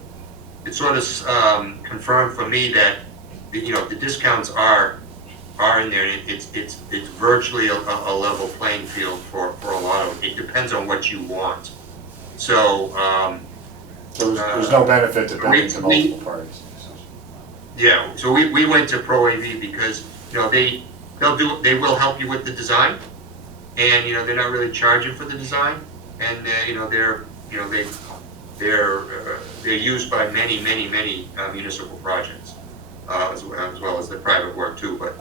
confirmed for me that the discounts are in there. It's virtually a level playing field for a lot of it. It depends on what you want. So there's no benefit to bidding to multiple parties. Yeah, so we went to ProAV because they will help you with the design, and they're not really charging for the design, and they're used by many municipal projects as well as the private work too. But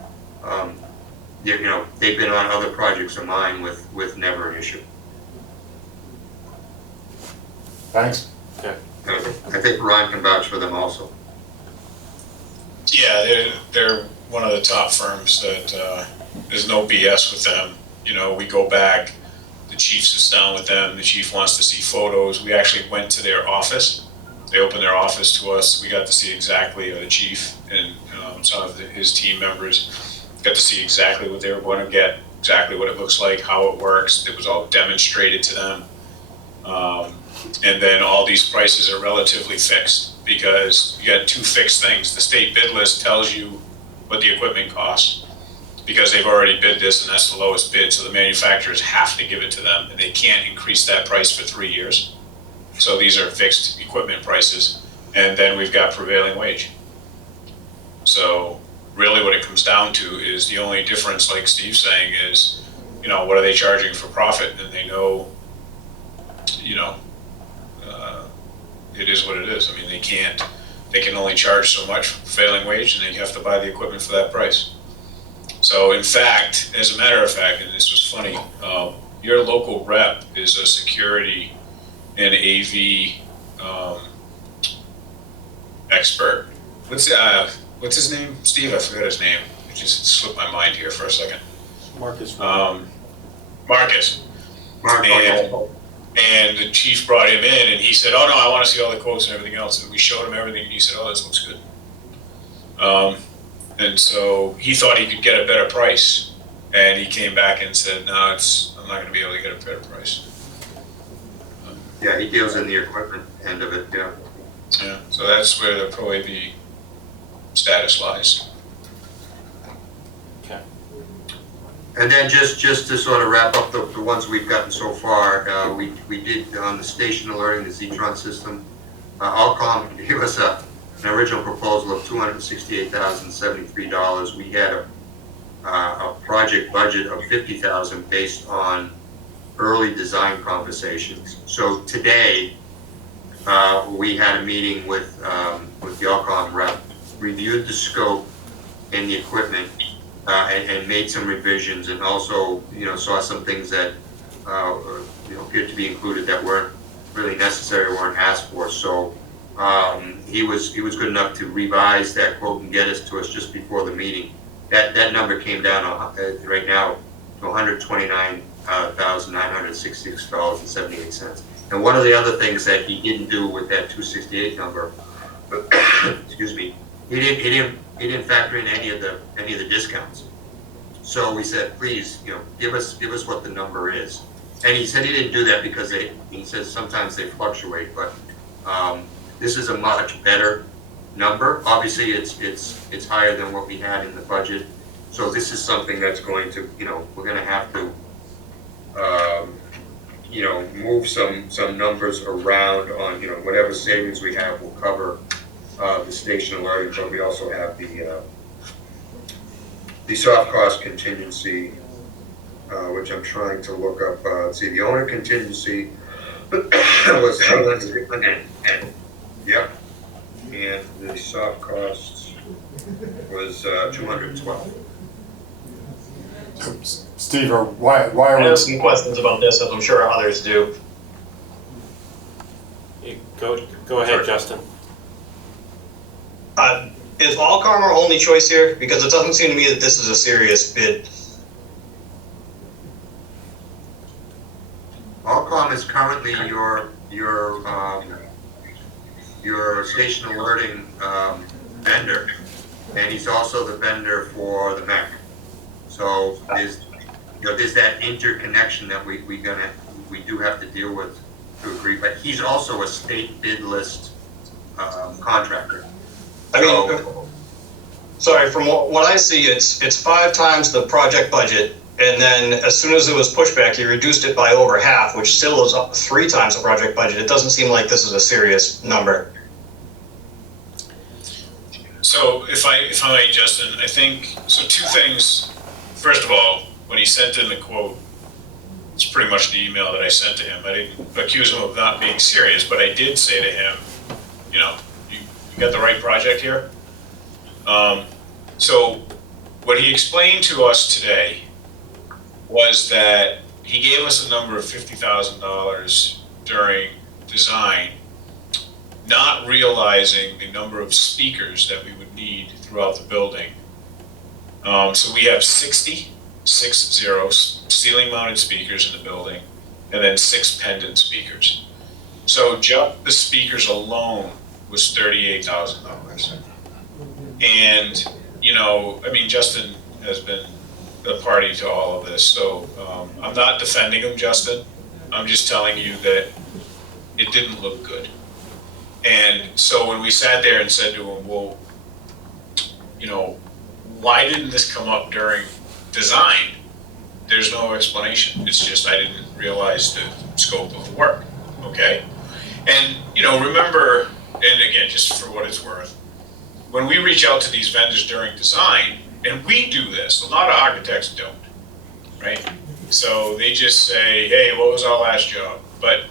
they've been on other projects of mine with never an issue. Thanks. Okay. I think Ron can vouch for them also. Yeah, they're one of the top firms that, there's no BS with them. You know, we go back, the chief sits down with them, the chief wants to see photos. We actually went to their office. They opened their office to us. We got to see exactly, the chief and some of his team members got to see exactly what they were going to get, exactly what it looks like, how it works. It was all demonstrated to them. And then all these prices are relatively fixed because you got two fixed things. The state bid list tells you what the equipment costs because they've already bid this and that's the lowest bid. So the manufacturers have to give it to them and they can't increase that price for 3 years. So these are fixed equipment prices. And then we've got prevailing wage. So really what it comes down to is the only difference, like Steve's saying, is, what are they charging for profit? And they know, it is what it is. I mean, they can only charge so much for prevailing wage and they have to buy the equipment for that price. So in fact, as a matter of fact, and this was funny, your local rep is a security and AV expert. What's his name? Steve, I forgot his name. It just slipped my mind here for a second. Marcus. Marcus. And the chief brought him in and he said, oh no, I want to see all the quotes and everything else. And we showed him everything and he said, oh, this looks good. And so he thought he could get a better price. And he came back and said, no, I'm not going to be able to get a better price. Yeah, he deals in the equipment end of it, yeah. Yeah, so that's where probably the status lies. Okay. And then just to sort of wrap up the ones we've gotten so far, we did on the station alerting, the Zetron system, Alcom gave us an original proposal of $268,073. We had a project budget of $50,000 based on early design conversations. So today, we had a meeting with the Alcom rep, reviewed the scope and the equipment, and made some revisions, and also, saw some things that, appeared to be included that weren't really necessary or weren't asked for. So he was good enough to revise that quote and get us to us just before the meeting. That number came down right now to $129,966.78. And one of the other things that he didn't do with that 268 number, excuse me, he didn't factor in any of the discounts. So we said, please, give us what the number is. And he said he didn't do that because he says sometimes they fluctuate, but this is a much better number. Obviously, it's higher than what we had in the budget. So this is something that's going to, we're going to have to, move some numbers around on, whatever savings we have will cover the station alerting, but we also have the soft cost contingency, which I'm trying to look up. Let's see, the owner contingency was yep, and the soft costs was 212. Steve, why are I we? have some questions about this, as I'm sure others do. Go ahead, Justin. Is Allcom our only choice here? Because it doesn't seem to me that this is a serious bid. Allcom is currently your station alerting vendor, and he's also the vendor for the MEC. So there's that interconnection that we do have to deal with to agree. But he's also a state bid list contractor. I mean, sorry, from what I see, it's 5 times the project budget, and then as soon as there was pushback, he reduced it by over half, which still is up 3 times the project budget. It doesn't seem like this is a serious number. So if I may, Justin, I think, so 2 things. First of all, when he sent in the quote, it's pretty much the email that I sent to him. I didn't accuse him of not being serious, but I did say to him, you got the right project here. So what he explained to us today was that he gave us a number of $50,000 during design. not realizing the number of speakers that we would need throughout the building. So we have 60 ceiling mounted speakers in the building, and then 6 pendant speakers. So just the speakers alone was $38,000. And, you know, I mean, Justin has been a party to all of this, so I'm not defending him, Justin. I'm just telling you that it didn't look good. And so when we sat there and said to him, well, you know, why didn't this come up during design? There's no explanation. It's just I didn't realize the scope of the work, okay? And, you know, remember, and again, just for what it's worth, when we reach out to these vendors during design, and we do this, a lot of architects don't, right? So they just say, hey, what was our last job? But,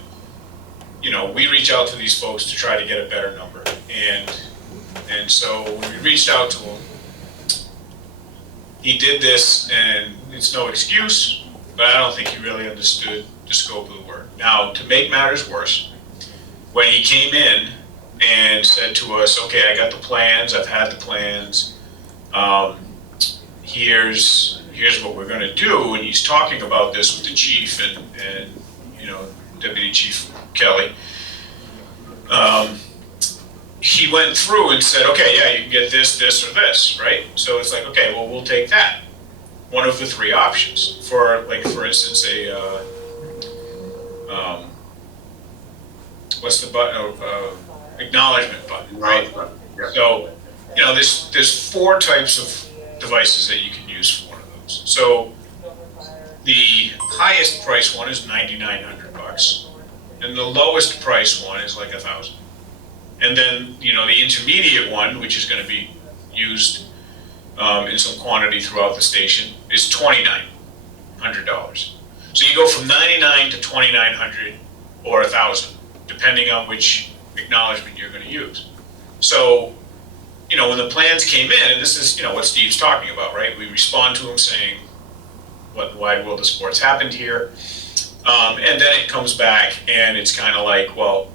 you know, we reach out to these folks to try to get a better number. And so when we reached out to him, he did this, and it's no excuse, but I don't think he really understood the scope of the work. Now, to make matters worse, when he came in and said to us, okay, I got the plans, I've had the plans, here's what we're gonna do, and he's talking about this with the chief and you know, Deputy Chief Kelly. He went through and said, okay, yeah, you can get this, this, or this, right? So it's like, okay, well, we'll take that. One of the 3 options for, like, for instance, a, what's the button? Acknowledgement button, right? Yeah. So, you know, there's 4 types of devices that you can use for one of those. So the highest price one is $9,900, and the lowest price one is like $1,000. And then, you know, the intermediate one, which is going to be used in some quantity throughout the station, is $2,900. So you go from $99 to $2,900 or $1,000, depending on which acknowledgement you're going to use. So, you know, when the plans came in, and this is, you know, what Steve's talking about, right? We respond to him saying, what in the wide world of sports happened here? And then it comes back, and it's kind of like, well,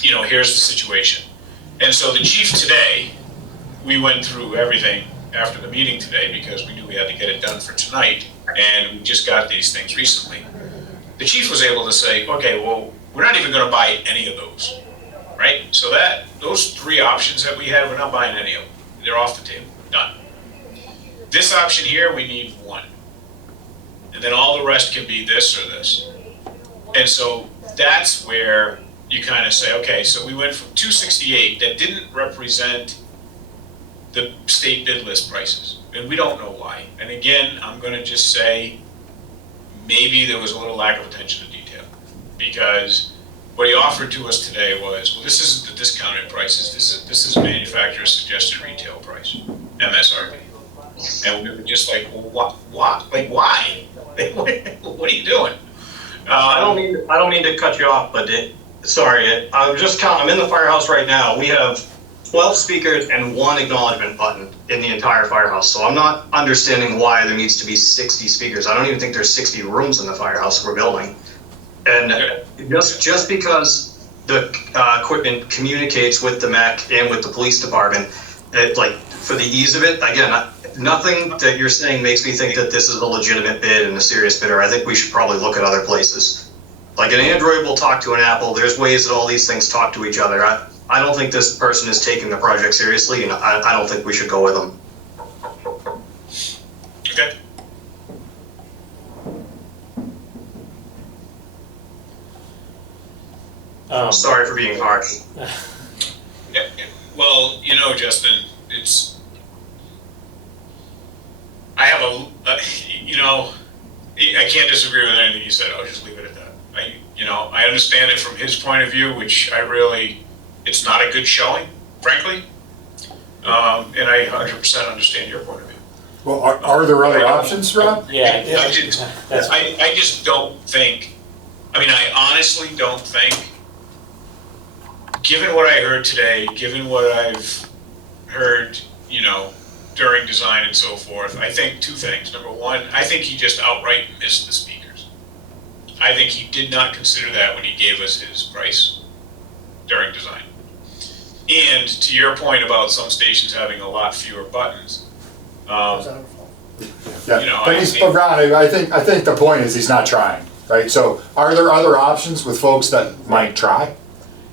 you know, here's the situation. And so the chief today, we went through everything after the meeting today because we knew we had to get it done for tonight, and we just got these things recently. The chief was able to say, okay, well, we're not even going to buy any of those, right? So that those 3 options that we had, we're not buying any of them. They're off the table, done. This option here, we need 1. And then all the rest can be this or this. And so that's where you kind of say, okay, so we went from 268 that didn't represent the state bid list prices, and we don't know why. And again, I'm going to just say maybe there was a little lack of attention to detail, because what he offered to us today was, well, this isn't the discounted prices. This is manufacturer's suggested retail price, MSRP. And we were just like, well, what? Like, why? What are you doing? I don't mean to cut you off, but I'm just counting. I'm in the firehouse right now. We have 12 speakers and 1 acknowledgement button in the entire firehouse. So I'm not understanding why there needs to be 60 speakers. I don't even think there's 60 rooms in the firehouse we're building. And just because the equipment communicates with the MEC and with the police department, like for the ease of it, again, nothing that you're saying makes me think that this is a legitimate bid and a serious bidder. I think we should probably look at other places. Like an Android will talk to an Apple. There's ways that all these things talk to each other. I don't think this person is taking the project seriously, and I don't think we should go with them. Okay. Sorry for being harsh. Yeah, well, you know, Justin, I have you know, I can't disagree with anything you said. I'll just leave it at that. I understand it from his point of view, which it's not a good showing, frankly. And I 100% understand your point of view. Well, are there other options, Rob? Yeah, I just don't think, I honestly don't think, given what I heard today, given what I've heard, during design and so forth, I think 2 things. Number 1, I think he just outright missed the speakers. I think he did not consider that when he gave us his price during design. And to your point about some stations having a lot fewer buttons, How's that our fault? Yeah, You know, but but Ron, I think the point is he's not trying, right? So are there other options with folks that might try?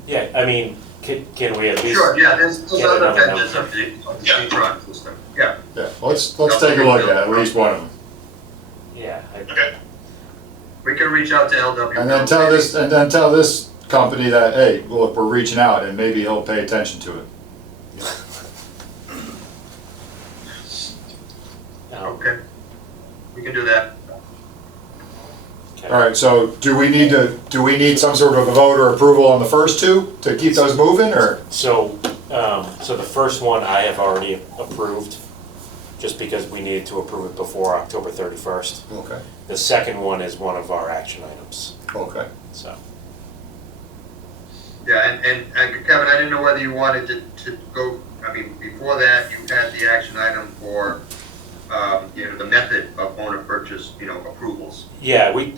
Yeah, I mean, can we at least? Sure, yeah, there's Get other another vendors number. of the Sheetrock system, yeah. Yeah, let's take a look at least one of them. Yeah, okay, We can reach out to LW. And then tell this company that, hey, look, we're reaching out and maybe he'll pay attention to it. Okay, we can do that. okay. All right, so do we need some sort of a vote or approval on the first two to keep those moving, or? So, so the first one I have already approved, just because we needed to approve it before October 31st. Okay, The second one is one of our action items, okay. so. Yeah, and Kevin, I didn't know whether you wanted to go, I mean, before that, you had the action item for, the method of owner purchase, approvals. Yeah, we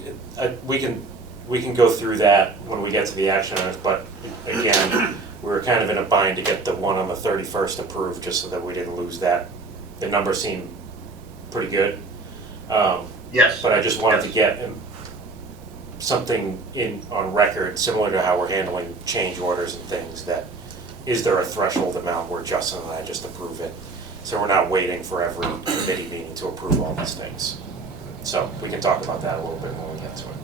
can go through that when we get to the action items, but again, we were kind of in a bind to get the one on the 31st approved, just so that we didn't lose that. The numbers seem pretty good. Yes. But I just wanted to get something on record, similar to how we're handling change orders and things, that is there a threshold amount where Justin and I just approve it? So we're not waiting for every committee meeting to approve all these things. So we can talk about that a little bit when we get to it.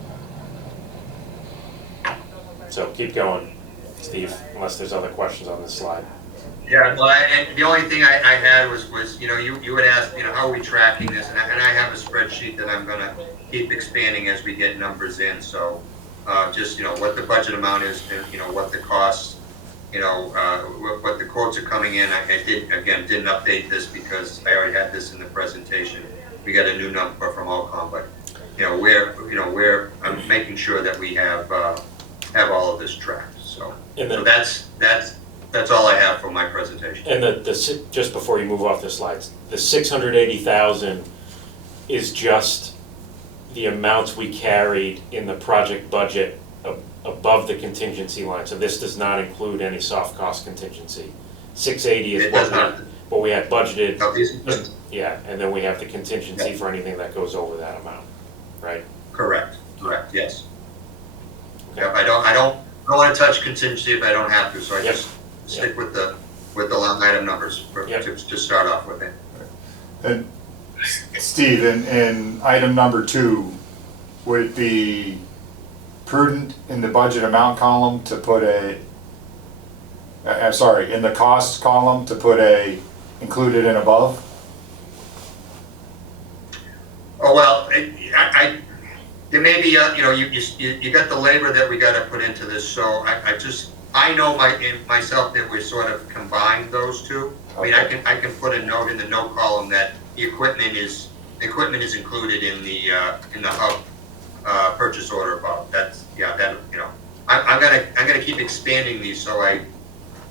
So keep going, Steve, unless there's other questions on this slide. Yeah, well, and the only thing I had was, you had asked, how are we tracking this? And I have a spreadsheet that I'm gonna keep expanding as we get numbers in, so, just, what the budget amount is, and, what the costs, what the quotes are coming in. I didn't update this because I already had this in the presentation. We got a new number from Allcom, but, I'm making sure that we have all of this tracked, so. And So then, that's all I have for my presentation. and just before you move off the slides, the 680,000 is just the amounts we carried in the project budget above the contingency line. So this does not include any soft cost contingency. 680 is It does not. what we had budgeted. No, these are just- Yeah, and then we have the contingency for anything that goes over that amount, right? Correct, yes. Okay. Yep, I don't want to touch contingency if I don't have to, so I Yep. just stick with the line item numbers Yep. to start off with it. And Steve, in item number 2, would it be prudent in the budget amount column to put in the cost column to put included and above? Oh, well, there may be, you got the labor that we got to put into this, so I know myself that we sort of combined those two. I mean, I can put a note in the note column that the equipment is included in the hub purchase order above. I'm gonna keep expanding these so I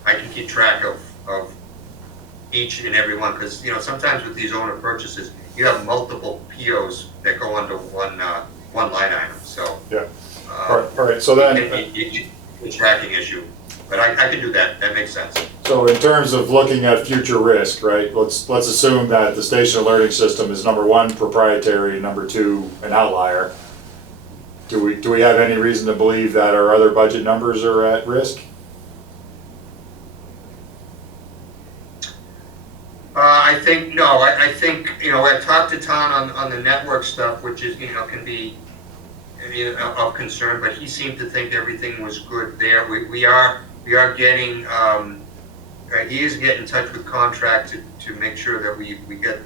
can keep track of each and every one, because sometimes with these owner purchases you have multiple POs that go under one line item. So Yeah. All right. So then, it's a tracking issue, but I can do that. That makes sense. so in terms of looking at future risk, right? Let's assume that the station alerting system is number 1 proprietary, number 2 an outlier. Do we have any reason to believe that our other budget numbers are at risk? I think, no, I think, I talked to Tom on the network stuff, which is, can be of concern, but he seemed to think everything was good there. We are getting, he is getting in touch with Contract to make sure that we get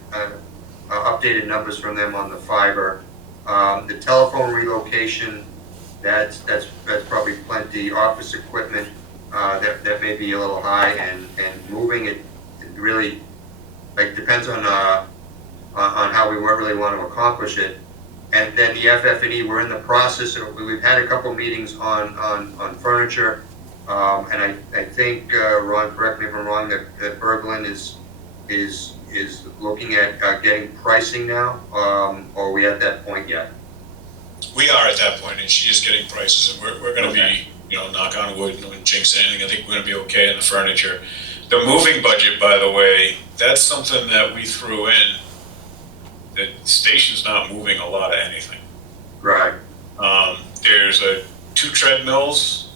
updated numbers from them on the fiber. The telephone relocation, that's probably plenty. Office equipment, that may be a little high, and moving it really, depends on how we really want to accomplish it. And then the FF&E, we're in the process of, we've had a couple meetings on furniture, and I think, Ron, correct me if I'm wrong, that Berglund is looking at getting pricing now, or are we at that point yet? we are at that point, and she is getting prices, and we're gonna Okay. be knock on wood, no one jinx anything, I think we're gonna be okay in the furniture. The moving budget, by the way, that's something that we threw in. The station's not moving a lot of anything. Right. There's 2 treadmills,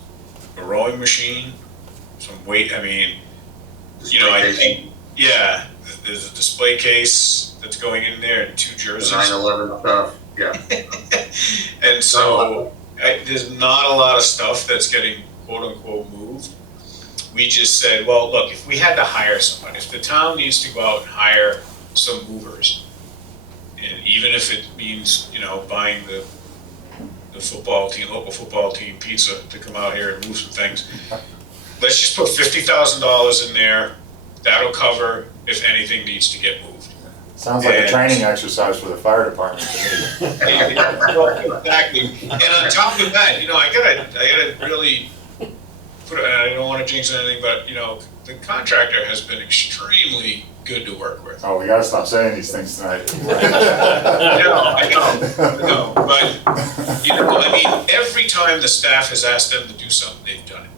a rowing machine, some weight, I think, yeah, there's a display case that's going in there and 2 jerseys. 9/11 stuff, yeah. And so, there's not a lot of stuff that's getting quote unquote moved. We just said, well, look, if we had to hire somebody, if the town needs to go out and hire some movers, and even if it means, buying the local football team pizza to come out here and move some things, let's just put $50,000 in there. That'll cover if anything needs to get moved. Sounds like a training exercise for the fire department to me. Exactly. And on top of that, I gotta really put it, and I don't want to jinx anything, but the contractor has been extremely good to work with. Oh, we gotta stop saying these things tonight. I know, but every time the staff has asked them to do something, they've done it.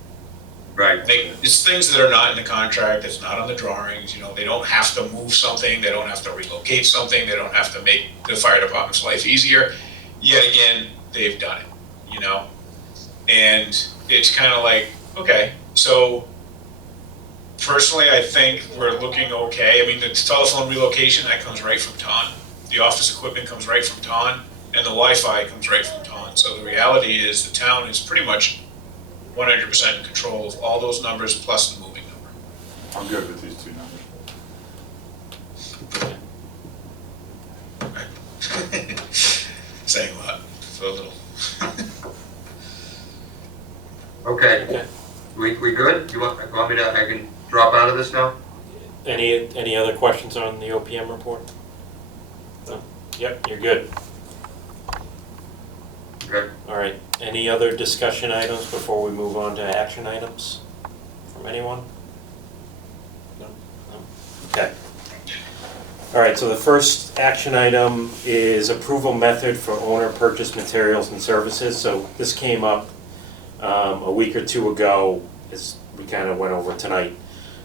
Right. It's things that are not in the contract, it's not on the drawings, they don't have to move something, they don't have to relocate something, they don't have to make the fire department's life easier. Yet again, they've done it, And it's kind of like, okay, so personally, I think we're looking okay. The telephone relocation, that comes right from Ton. The office equipment comes right from Ton, and the Wi-Fi comes right from Ton. So the reality is the town is pretty much 100% in control of all those numbers plus the moving number. I'm good with these 2 numbers. Okay. Saying a lot for a little. Okay. We good? You want me to, I can drop out of this now? Any other questions on the OPM report? No? Yep, you're good. Okay. All right, any other discussion items before we move on to action items from anyone? No? No? Okay. All right, so the first action item is approval method for owner purchase materials and services. So this came up a week or 2 ago, as we kind of went over tonight.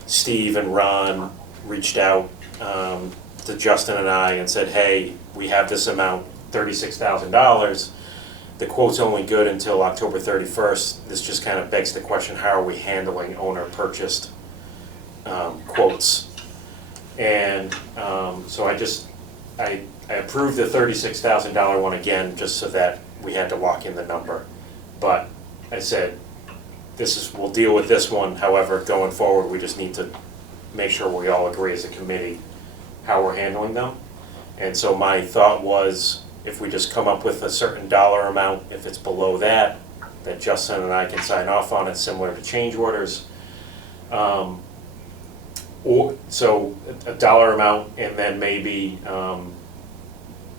Steve and Ron reached out to Justin and I and said, hey, we have this amount, $36,000. The quote's only good until October 31st. This just kind of begs the question, how are we handling owner-purchased quotes? And so I approved the $36,000 one again, just so that we had to lock in the number. But I said, we'll deal with this one, however, going forward, we just need to make sure we all agree as a committee how we're handling them. And so my thought was, if we just come up with a certain dollar amount, if it's below that Justin and I can sign off on it, similar to change orders. Or so a dollar amount, and then maybe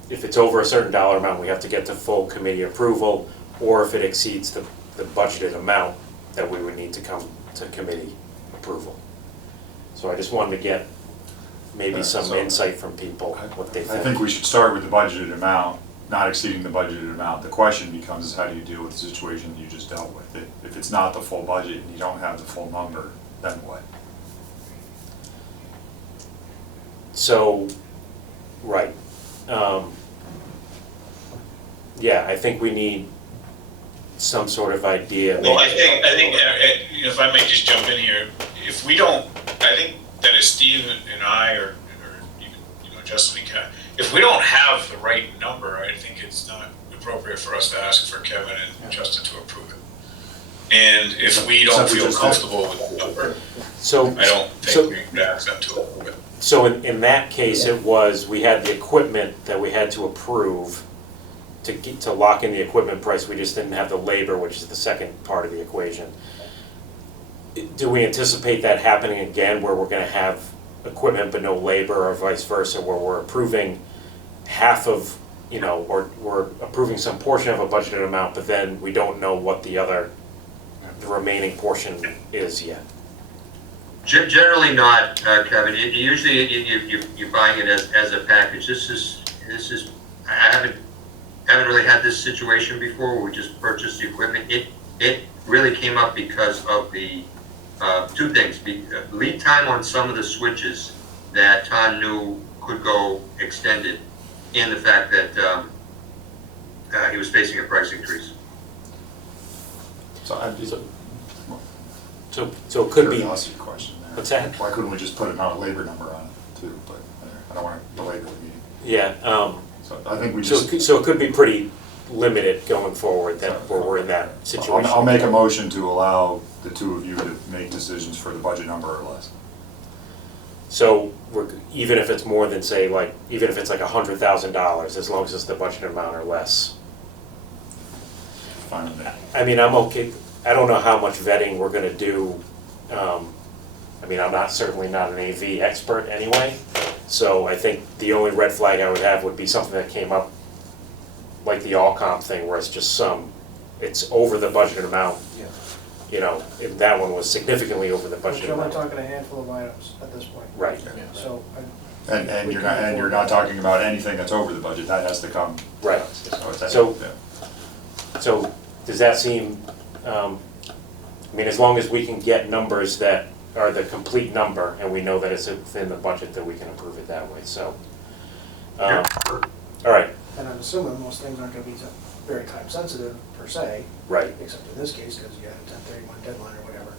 if it's over a certain dollar amount, we have to get to full committee approval, or if it exceeds the budgeted amount, that we would need to come to committee approval. So I just wanted to get maybe some insight from people, what they think. I think we should start with the budgeted amount, not exceeding the budgeted amount. The question becomes is how do you deal with the situation you just dealt with? If it's not the full budget and you don't have the full number, then what? So, right. Yeah, I think we need some sort of idea. Well, I think if I may just jump in here, if we don't, I think that if Steve and I, or even Justin, if we don't have the right number, I think it's not appropriate for us to ask for Kevin and Justin to approve it. And if we don't feel comfortable with the number, I don't think we can ask them to approve it. So in that case, it was, we had the equipment that we had to approve to lock in the equipment price, we just didn't have the labor, which is the second part of the equation. Do we anticipate that happening again, where we're gonna have equipment but no labor, or vice versa, where we're approving half of, or we're approving some portion of a budgeted amount, but then we don't know what the remaining portion is yet? Generally not, Kevin. Usually you're buying it as a package. This is I haven't really had this situation before where we just purchase the equipment. If it really came up because of the, two things. Lead time on some of the switches that Tom knew could go extended, and the fact that he was facing a price increase. So I'd be, So it could be, curiosity question there. what's that? Why couldn't we just put an amount of labor number on it too, but I don't wanna belabor the meeting. Yeah, So I think we so just. it could be pretty limited going forward, that, where we're in that situation. I'll make a motion to allow the two of you to make decisions for the budget number or less. So even if it's more than, say, like, even if it's like $100,000, as long as it's the budget amount or less. Fine with me. I mean, I'm okay, I don't know how much vetting we're gonna do. I mean, I'm certainly not an AV expert anyway, so I think the only red flag I would have would be something that came up, like the all-comp thing, where it's just it's over the budget amount. Yeah. You know, if that one was significantly over the budget We're only amount. talking a handful of items at this point. Right. So, And you're not talking about anything that's over the budget, that has to come. Right. So, So, does that seem, I mean, as long as we can get numbers that are the complete number, and we know that it's within the budget, that we can approve it that way, so. All right, and I'm assuming most things aren't gonna be very time sensitive per se, right. except in this case, because you had a 10/31 deadline or whatever.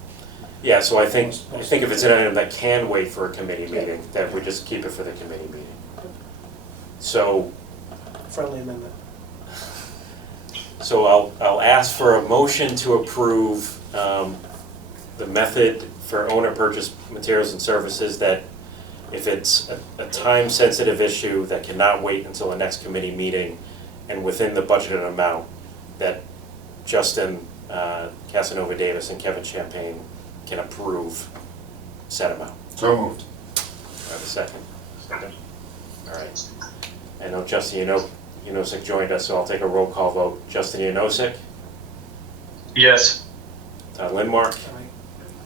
Yeah, so I think if it's an item that can wait for a committee meeting, that we just keep it for the committee meeting. So, Friendly amendment. so I'll ask for a motion to approve the method for owner purchase materials and services, that if it's a time-sensitive issue that cannot wait until the next committee meeting and within the budgeted amount, that Justin Casanova Davis and Kevin Champagne can approve said amount. so moved. Do I have a second? Second. All right. I know Justin Yanosik joined us, so I'll take a roll call vote. Justin Yanosik, Yes. Todd Lindmark,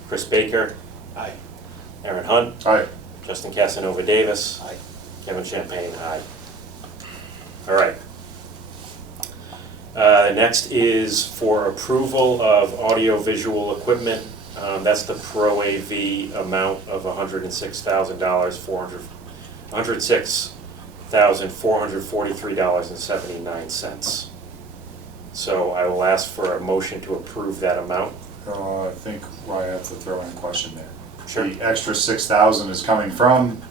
Chris Baker, Aye. Aaron Hunt, Aye. Justin Casanova Davis. Aye. Kevin Champagne, aye. All right. Next is for approval of audio-visual equipment. That's the Pro AV amount of $106,000, $106,443.79. So I will ask for a motion to approve that amount. I think I have to throw in a question there. Sure. The extra 6,000 is coming from,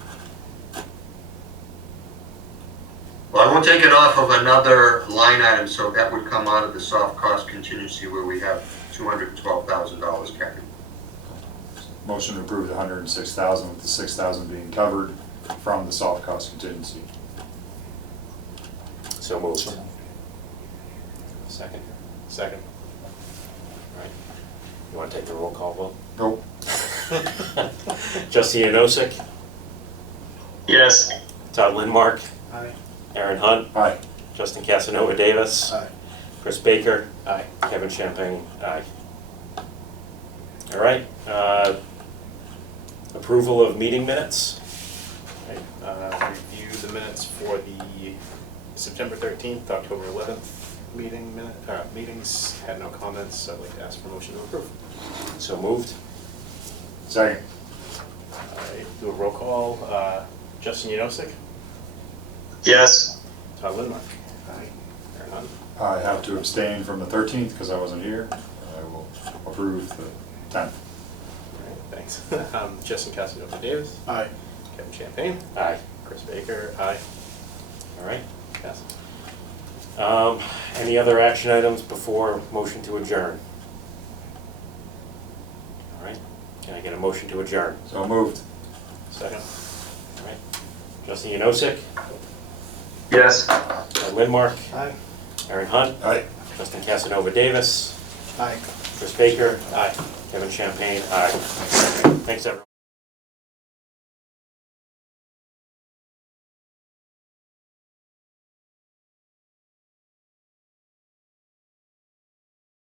Well, I won't take it off of another line item, so that would come out of the soft cost contingency where we have $212,000 carried. motion to approve the 106,000 with the 6,000 being covered from the soft cost contingency. So moved. Second. Second. All right. You want to take the roll call vote? Nope. Justin Yanosik, Yes. Todd Lindmark, Aye. Aaron Hunt, Aye. Justin Casanova Davis, Aye. Chris Baker, Aye. Kevin Champagne, aye. All right, approval of meeting minutes. Right, review the minutes for the September 13th, October 11th meetings, had no comments, I'd like to ask for motion to approve. So moved. Second. Do a roll call, Justin Yanosik, Yes. Todd Lindmark. Aye. Aaron Hunt. I have to abstain from the 13th because I wasn't here. I will approve the 10th. All right, thanks. Justin Casanova Davis, Aye. Kevin Champagne, Aye. Chris Baker, aye. All right. Yes. Any other action items before motion to adjourn? All right, can I get a motion to adjourn? So moved. Second. All right, Justin Yanosik, Yes. Todd Lindmark, Aye. Aaron Hunt, Aye. Justin Casanova Davis, Aye. Chris Baker, Aye. Kevin Champagne, aye. Thanks, everyone.